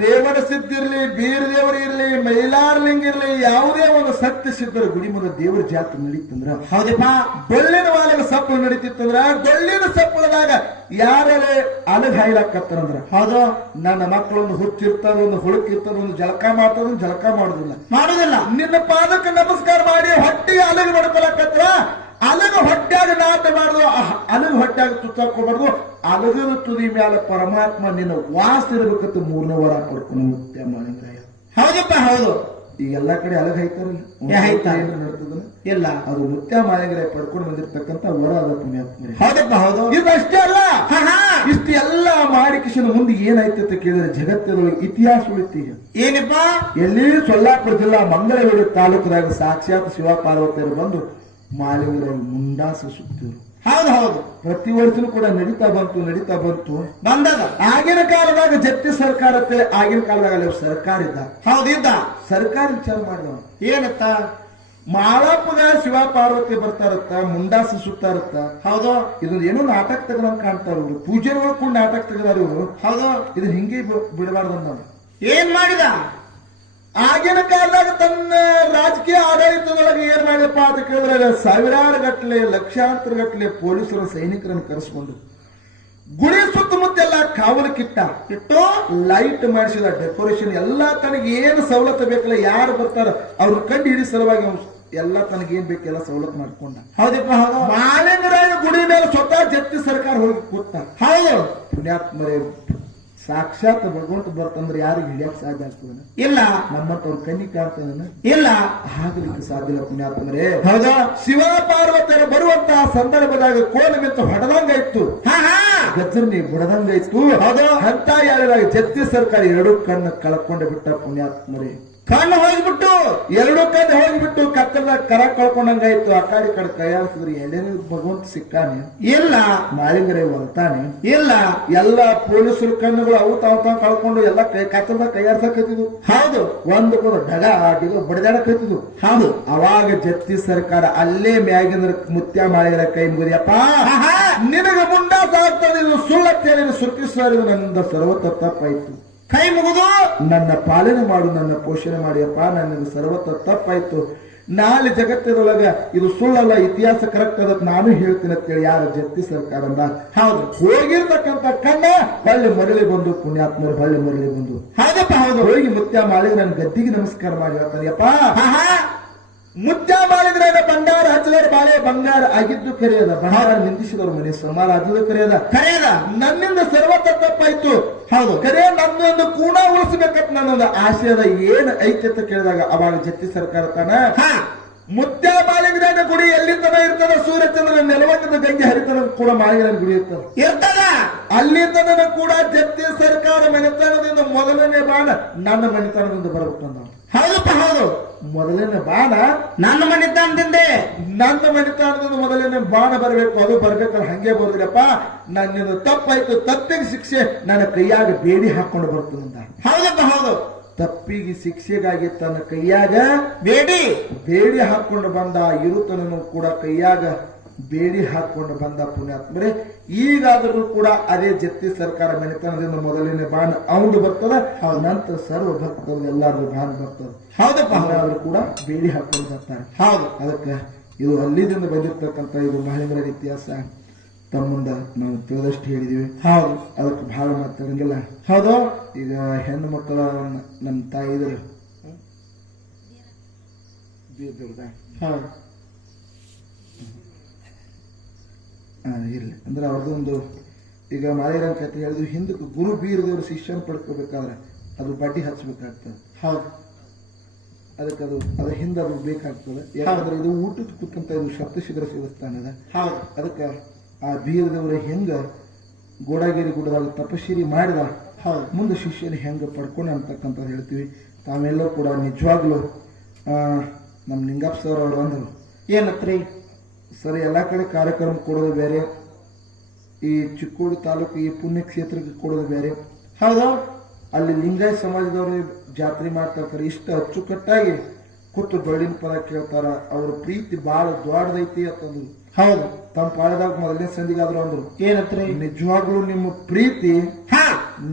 ರೇವಣ ಸಿದ್ಧಿರ್ಲಿ, ಬೀರದೇವರು ಇರ್ಲಿ, ಮೈಲಾರಲಿಂಗ ಇರ್ಲಿ, ಯಾವುದೇ ಒಂದು ಸತ್ಯ ಸಿದ್ಧರ ಗುಡಿ ಮುಂದೆ ದೇವರ ಜಾತ್ರೆ ನಡೀತಂದ್ರ, ಹೌದಪ್ಪ, ಡೊಳ್ಳಿನ ವಾಲಗ ಸಪ್ಪಳು ನಡೀತಿತ್ತಂದ್ರ, ಡೊಳ್ಳಿನ ಸಪ್ಪಳದಾಗ ಯಾರೇ ಅಲಗ ಹಾಯ್ಲಾಕತ್ತಾರಂದ್ರ, ಹೌದು ನನ್ನ ಮಕ್ಕಳೊಂದು ಹುಚ್ಚಿರ್ತದ, ಒಂದು ಹುಡುಕಿರ್ತದ, ಒಂದು ಜಳಕ ಮಾಡ್ತದ, ಒಂದು ಜಳಕ ಮಾಡುದಿಲ್ಲ. ನಿನ್ನ ಪಾದಕ್ಕೆ ನಮಸ್ಕಾರ ಮಾಡಿ ಹೊಟ್ಟೆಗೆ ಅಲಗ ಮಾಡ್ಕೊಳಕತ್ರ, ಅಲಗ ಹೊಟ್ಟ್ಯಾಗ ನಾಟ ಮಾಡುದು, ಅಲಗ ಹೊಟ್ಟ್ಯಾಗ ತುತ್ತಾಕೋಬಾರ್ದು. ಅಲಗದ ತುದಿ ಮ್ಯಾಲ ಪರಮಾತ್ಮ ನಿನ್ನ ವಾಸ ಇರ್ಬೇಕಂತ 3ನೇ ವರ ಪಡ್ಕೊಂಡು ಮುತ್ಯ ಮಾಲಿಂಗರಾಯ. ಹೌದಪ್ಪ ಹೌದು. ಈಗ ಎಲ್ಲಾ ಕಡೆ ಅಲಗ ಐತಾರಲ್ಲ, ನಡ್ತದನ ಇಲ್ಲ, ಅದು ಮುತ್ಯ ಮಾಲಿಂಗರಾಯ ಪಡ್ಕೊಂಡು ಬಂದಿರ್ತಕ್ಕಂಥ ವರ ಅದ ಪುಣ್ಯಾತ್ಮರಿ. ಹೌದಪ್ಪ ಹೌದು. ಇದಷ್ಟೇ ಅಲ್ಲ, ಇಷ್ಟು ಎಲ್ಲ ಮಾಡಿ ಕಿಶನ ಮುಂದೆ ಏನಾಯ್ತು ಅಂತ ಕೇಳಿದ್ರೆ ಜಗತ್ತದೊಳಗೆ ಇತಿಹಾಸ ಉಳಿತೀಗ. ಏನಪ್ಪ? ಎಲ್ಲಿ ಸೊಲ್ಲಾಪುರ ಜಿಲ್ಲಾ ಮಂಗಳವೇಡು ತಾಲೂಕದಾಗ ಸಾಕ್ಷಾತ್ ಶಿವ ಪಾರ್ವತಿಯರು ಬಂದು ಮಾಲಿಂಗರಾಯ ಮುಂಡಾಸ ಸುತ್ತಿದ್ರು. ಹೌದು ಹೌದು. ಪ್ರತಿ ವರ್ಷನೂ ಕೂಡ ನಡೀತಾ ಬಂತು ಬಂದದ. ಆಗಿನ ಕಾಲದಾಗ ಜಪ್ತಿ ಸರ್ಕಾರ ಅಂತೇಳಿ, ಆಗಿನ ಕಾಲದಾಗ ಅಲ್ಲಿ ಸರ್ಕಾರ ಇದ್ದ. ಹೌದಿದ್ದ. ಸರ್ಕಾರ ವಿಚಾರ ಮಾಡಿದವ ಏನತ್ತ? ಮಾಳಪ್ಪಗ ಶಿವ ಪಾರ್ವತಿ ಬರ್ತಾರತ್ತ, ಮುಂಡಾಸ ಸುತ್ತಾರತ್ತ. ಹೌದು. ಇದನ್ನ ಏನೋ ನಾಟಕ ತೆಗೆದಂಗ ಕಾಣ್ತಾರ ಇವ್ರು, ಪೂಜೆಗಳು ಕೂಡ ನಾಟಕ ತೆಗೆದಾರ ಇವರು. ಹೌದು. ಇದನ್ನ ಹಿಂಗೆ ಬಿಡಬಾರ್ದಂದ. ಏನ್ ಮಾಡಿದ? ಆಗಿನ ಕಾಲದಾಗ ತನ್ನ ರಾಜಕೀಯ ಆಡಳಿತದೊಳಗೆ ಏನ್ ಮಾಡಿದಪ್ಪ ಅಂತ ಕೇಳಿದ್ರೆ, ಸಾವಿರಾರು ಗಟ್ಟಲೆ, ಲಕ್ಷಾಂತರ ಗಟ್ಟಲೆ ಪೊಲೀಸರ ಸೈನಿಕರನ್ನು ಕರೆಸಿಕೊಂಡು ಗುಡಿ ಸುತ್ತಮುತ್ತೆಲ್ಲ ಕಾವಲಕ್ಕಿಟ್ಟ, ಇಟ್ಟು ಲೈಟ್ ಮಾಡಿಸಿದ, ಡೆಕೋರೇಷನ್ ಎಲ್ಲ ತನಗೆ ಏನು ಸವಲತ್ತು ಬೇಕಲ್ಲ, ಯಾರು ಬರ್ತಾರ ಅವ್ರ ಕಂಡು ಹಿಡಿ ಸಲುವಾಗಿ ಎಲ್ಲ ತನಗೇನ್ ಬೇಕೆಲ್ಲ ಸವಲತ್ತು ಮಾಡ್ಕೊಂಡ. ಹೌದಪ್ಪ ಹೌದು. ಮಾಲಿಂಗರಾಯನ ಗುಡಿ ಮೇಲೆ ಸ್ವತಃ ಜಪ್ತಿ ಸರ್ಕಾರ ಹೋಗಿ ಕೂತ. ಹೌದು. ಪುಣ್ಯಾತ್ಮರೇ, ಸಾಕ್ಷಾತ್ ಭಗವಂತ ಬರ್ತಂದ್ರೆ ಯಾರಿಗೆ ಹಿಡಿಯಕ್ ಸಾಧ್ಯ ಆಗ್ತದ? ಇಲ್ಲ. ನಮ್ಮಂತವ್ರ ಕಣ್ಣಿ ಕಾಣ್ತದ? ಇಲ್ಲ, ಆಗ್ಲಿಕ್ಕೆ ಸಾಧ್ಯ ಇಲ್ಲ ಪುಣ್ಯಾತ್ಮರೇ. ಹೌದು. ಶಿವ ಪಾರ್ವತಿಯರು ಬರುವಂತಹ ಸಂದರ್ಭದಾಗ ಕೋಲ ಮೆತ್ತು ಹೊಡೆದಂಗ ಇತ್ತು, ಗಜರ್ನಿ ಬುಡದಂಗ ಇತ್ತು. ಹೌದು. ಅಂತ ಯಾರಿದಾಗ ಜಪ್ತಿ ಸರ್ಕಾರ 2 ಕಣ್ಣು ಕಳ್ಕೊಂಡು ಬಿಟ್ಟ ಪುಣ್ಯಾತ್ಮರೇ. ಕಣ್ಣು ಹೋಗ್ಬಿಟ್ಟು 2 ಕಣ್ಣು ಹೋಗ್ಬಿಟ್ಟು ಕತ್ತಲದಾಗ ಕರ ಕಳ್ಕೊಂಡಂಗಾಯ್ತು. ಆ ಕಡೆ ಕೈಯಾಡಿಸಿದ್ರೆ ಎಲ್ಲೇನು ಭಗವಂತ ಸಿಕ್ಕಾನೆ? ಇಲ್ಲ. ಮಾಲಿಂಗರೇ ಹೊಲ್ತಾನೆ? ಇಲ್ಲ. ಎಲ್ಲ ಪೊಲೀಸರು ಕಣ್ಣುಗಳು ಅವು ತಾವ್ ಕಳ್ಕೊಂಡು ಎಲ್ಲ ಕತ್ತಲದಾಗ ಕೈಯಾಡ್ಸಕತ್ತಿದ್ವು. ಹೌದು. ಒಂದು ಡಗ ಬಡದಾಡಕತ್ತಿದ್ವು. ಹೌದು. ಅವಾಗ ಜಪ್ತಿ ಸರ್ಕಾರ ಅಲ್ಲೇ ಮ್ಯಾಗಿನ ಮುತ್ಯ ಮಾಲಿಗರ ಕೈ ಮುಗಿದಪ್ಪ, ನಿನಗೆ ಮುಂಡಾಸ ಆಗ್ತದೆ, ಇದು ಸುಳ್ಳತ್ತೇಳಿ ಶ್ರುತಿಸ್ವಾರ, ನನ್ನಿಂದ ಸರ್ವ ತಪ್ಪಾಯ್ತು, ಕೈ ಮುಗಿದು ನನ್ನ ಪಾಲನೆ ಮಾಡು, ನನ್ನ ಪೋಷಣೆ ಮಾಡಿಯಪ್ಪ, ನನ್ನ ಸರ್ವತ್ರ ತಪ್ಪಾಯ್ತು. ನಾಳೆ ಜಗತ್ತದೊಳಗ ಇದು ಸುಳ್ಳಲ್ಲ, ಇತಿಹಾಸ ಕರೆಕ್ಟ್ ಅದ, ನಾನು ಹೇಳ್ತೀನಿ ಅಂತೇಳಿ ಯಾರ ಜಪ್ತಿ ಸರ್ಕಾರ ಅಂದ. ಹೌದು. ಹೋಗಿರ್ತಕ್ಕಂಥ ಕಣ್ಣ ಹೊಳ್ಳಿ ಮರಳಿ ಬಂದು ಪುಣ್ಯಾತ್ಮರು ಹೊಳ್ಳಿ ಮರಳಿ ಬಂದು. ಹೌದಪ್ಪ ಹೌದು. ಹೋಗಿ ಮುತ್ಯ ಮಾಲಿಗ ನನ್ನ ಗದ್ದಿಗೆ ನಮಸ್ಕಾರ ಮಾಡಿ ಹೇಳ್ತಾನೆಯಪ್ಪ, ಮುತ್ಯ ಮಾಲಿಗರ ಬಂಗಾರ ಹಚ್ಚದವ್ರ ಬಾಳೆ ಬಂಗಾರ ಆಗಿದ್ದು ಕರೆಯದ, ಬಂಗಾರ ನಿಂದಿಸಿದವ್ರ ಮನೆ ಸಮಾನ ಆದದ್ದು ಕರೆಯದ. ನನ್ನಿಂದ ಸರ್ವತ್ರ ತಪ್ಪಾಯ್ತು. ಹೌದು. ಕರೆ ನನ್ನೊಂದು ಕೂಣ ಉಳಿಸಬೇಕಂತ ನನ್ನೊಂದು ಆಶೆ ಅದ, ಏನ್ ಐತೆ ಅಂತ ಕೇಳಿದಾಗ ಅವಾಗ ಜಪ್ತಿ ಸರ್ಕಾರ ತಾನ ಮುತ್ಯ ಮಾಲಿಂಗನ ಗುಡಿ ಎಲ್ಲಿ ತನ ಇರ್ತದ, ಸೂರ್ಯಚಂದ್ರ ನೆಲವಂಗದ ಗಂಗೆ ಹರಿತನ ಕೂಡ ಮಾಲಿಂಗನ ಗುಡಿ ಇರ್ತದ. ಅಲ್ಲಿಂದ ನನಗೆ ಕೂಡ ಜತ್ತಿ ಸರ್ಕಾರ ಮನೆತನದಿಂದ ಮೊದಲನೇ ಬಾಣ ನನ್ನ ಮನೆತನದಿಂದ ಬರ್ಬೇಕಂದ. ಹೌದಪ್ಪ ಹೌದು, ಮೊದಲನೇ ಬಾಣ ನನ್ನ ಮನೆತನದಿಂದೆ ನನ್ನ ಮನೆತನದಿಂದ ಮೊದಲನೇ ಬಾಣ ಬರಬೇಕು. ಅದು ಬರ್ಬೇಕಾದ್ರೆ ಹಂಗೆ ಬರುದಿಲ್ಲಪ್ಪ, ನನ್ನಿಂದ ತಪ್ಪಾಯ್ತು, ತಪ್ಪಿಗೆ ಶಿಕ್ಷೆ ನನ್ನ ಕೈಯಾಗ ಬೇಡಿ ಹಾಕೊಂಡು ಬರ್ತದಂತ. ಹೌದಪ್ಪ ಹೌದು, ತಪ್ಪಿಗೆ ಶಿಕ್ಷೆಗಾಗಿ ತನ್ನ ಕೈಯಾಗ ಬೇಡಿ ಹಾಕೊಂಡು ಬಂದ. ಇರುತ್ತನೂ ಕೂಡ ಕೈಯಾಗ ಬೇಡಿ ಹಾಕೊಂಡು ಬಂದ ಪುಣ್ಯಾತ್ಮರೇ. ಈಗಾದರೂ ಕೂಡ ಅದೇ ಜತ್ತಿ ಸರ್ಕಾರ ಮನೆತನದಿಂದ ಮೊದಲನೇ ಬಾಣ ಅವಂದು ಬರ್ತದ. ನಂತರ ಸರ್ವ ಭಕ್ತರು ಎಲ್ಲಾರು ಬಾಣ ಬರ್ತದ. ಹೌದಪ್ಪ ಅವರಾದ್ರೂ ಕೂಡ ಬೇಡಿ ಹಾಕೊಂಡು ಬರ್ತಾರೆ. ಹೌದು, ಅದಕ್ಕೆ ಇದು ಅಲ್ಲಿದಿಂದ ಬಂದಿರ್ತಕ್ಕಂಥ ಇದು ಮಹೇಂದ್ರರ ಇತಿಹಾಸ ತಮ್ಮ ಮುಂದ ನಾವು ತಿಳಿದಷ್ಟು ಹೇಳಿದೀವಿ. ಹೌದು, ಅದಕ್ಕೆ ಬಹಳ ಮಾತಾಡಂಗಿಲ್ಲ. ಹೌದು. ಈಗ ಹೆಣ್ಣು ಮಕ್ಕಳ ನಮ್ಮ ತಾಯಿದ್ರು ಹೌದು ಇರ್ಲಿ ಅಂದ್ರೆ ಅವ್ರದ್ದು ಒಂದು ಈಗ ಮಾಳಿರಂಗ ಕತೆ ಹೇಳಿದ್ವಿ. ಹಿಂದಕ್ಕೆ ಗುರು ಬೀರದವ್ರು ಶಿಷ್ಯನ ಪಡ್ಕೋಬೇಕಾದ್ರೆ ಅದು ಬಡ್ಡಿ ಹಚ್ಚಬೇಕಾಗ್ತದೆ. ಹೌದು, ಅದಕ್ಕೆ ಅದ್ರ ಹಿಂದೆ ಅದು ಬೇಕಾಗ್ತದೆ. ಯಾಕಂದ್ರೆ ಇದು ಊಟದ ಕೂತಂತ ಇದು ಸಪ್ತಶಿಖರ ದೇವಸ್ಥಾನ ಅದ. ಹೌದು, ಅದಕ್ಕೆ ಆ ಬೀರದವ್ರ ಹೆಂಗ ಗೋಡಾಗಿರಿ ಗುಡ್ಡದಾಗ ತಪಶಿರಿ ಮಾಡಿದ ಮುಂದೆ ಶಿಷ್ಯನ ಹೆಂಗ ಪಡ್ಕೊಂಡ ಅಂತಕ್ಕಂಥದ್ದು ಹೇಳ್ತೀವಿ. ತಾವೆಲ್ಲರೂ ಕೂಡ ನಿಜವಾಗ್ಲೂ ನಮ್ಮ ನಿಂಗಪ್ಪ ಸರ್ ಅವರು ಅಂದ್ರು, ಏನತ್ರಿ ಸರ್ ಎಲ್ಲಾ ಕಡೆ ಕಾರ್ಯಕ್ರಮ ಕೊಡೋದು ಬೇರೆ, ಈ ಚಿಕ್ಕೋಡಿ ತಾಲೂಕು ಈ ಪುಣ್ಯಕ್ಷೇತ್ರಕ್ಕೆ ಕೊಡೋದು ಬೇರೆ. ಹೌದು, ಅಲ್ಲಿ ಲಿಂಗಾಯತ ಸಮಾಜದವರು ಜಾತ್ರೆ ಮಾಡ್ತಾ ಇರ್ತಾರೆ. ಇಷ್ಟು ಅಚ್ಚುಕಟ್ಟಾಗಿ ಕೂತು ಡೊಳ್ಳಿನ ಪದ ಕೇಳ್ತಾರ. ಅವ್ರ ಪ್ರೀತಿ ಬಹಳ ದೊಡ್ಡದೈತಿ ಅಂತಂದ್ರು. ಹೌದು, ತಮ್ಮ ಪಾಳದಾಗ ಮೊದಲನೇ ಸಂದಿಗಾದ್ರು ಅಂದ್ರು, ಏನತ್ರಿ ನಿಜವಾಗ್ಲೂ ನಿಮ್ಮ ಪ್ರೀತಿ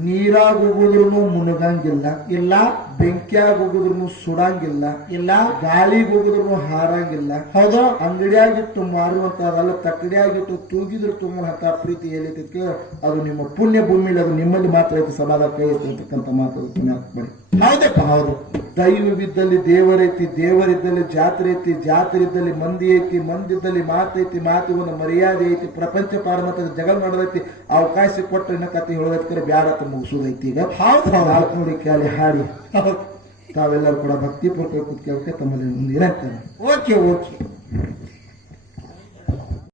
ನೀರಾಗ ಹೋಗುದ್ರು ಮುನಗಂಗಿಲ್ಲ, ಇಲ್ಲ ಬೆಂಕಿಯಾಗ ಹೋಗುದ್ರು ಸುಡಂಗಿಲ್ಲ, ಇಲ್ಲ ಗಾಳಿಗೆ ಹೋಗುದ್ರು ಹಾರಂಗಿಲ್ಲ. ಹೌದು, ಅಂಗಡಿಯಾಗಿಟ್ಟು ಮಾರುವಂತದಲ್ಲ, ತಕ್ಕಡಿಯಾಗಿಟ್ಟು ತೂಗಿದ್ರು ತುಂಬಂತ ಪ್ರೀತಿ ಏನೈತಿ ಅದು ನಿಮ್ಮ ಪುಣ್ಯ ಭೂಮಿಲಿ, ಅದು ನಿಮ್ಮಲ್ಲಿ ಮಾತ್ರ ಐತಿ, ಸಮಾಧಾನ ಕೈ ಐತಿ ಅಂತಕ್ಕಂಥ ಮಾತು ಬಡಿ. ಹೌದಪ್ಪ ಹೌದು. ದೈವವಿದ್ದಲ್ಲಿ ದೇವರೈತಿ, ದೇವರಿದ್ದಲ್ಲಿ ಜಾತ್ರೆ ಐತಿ, ಜಾತ್ರೆ ಇದ್ದಲ್ಲಿ ಮಂದಿ ಐತಿ, ಮಂದಿದ್ದಲ್ಲಿ ಮಾತೈತಿ, ಮಾತಿಗೊಂದು ಮರ್ಯಾದೆ ಐತಿ, ಪ್ರಪಂಚ ಪಾರಮತದ ಜಗಲ್ ಮಾಡೋದೈತಿ. ಅವಕಾಶ ಕೊಟ್ಟರೆ ಇನ್ನ ಕತೆ ಹೇಳೋದಕ್ಕೆ ಬ್ಯಾಡ ಅಂತ ಮುಗಿಸೋದೈತಿ. ಈಗ ನಾಲ್ಕು ನೋಡಿ ಕೇಳಿ ಹಾಡಿ ತಾವೆಲ್ಲರೂ ಕೂಡ ಭಕ್ತಿ ಪೂರ್ವಕ ಕೂತ್ ಕೇಳಕ್ಕೆ ತಮ್ಮಲ್ಲಿ ಏನಾಗ್ತದೆ. Okay okay.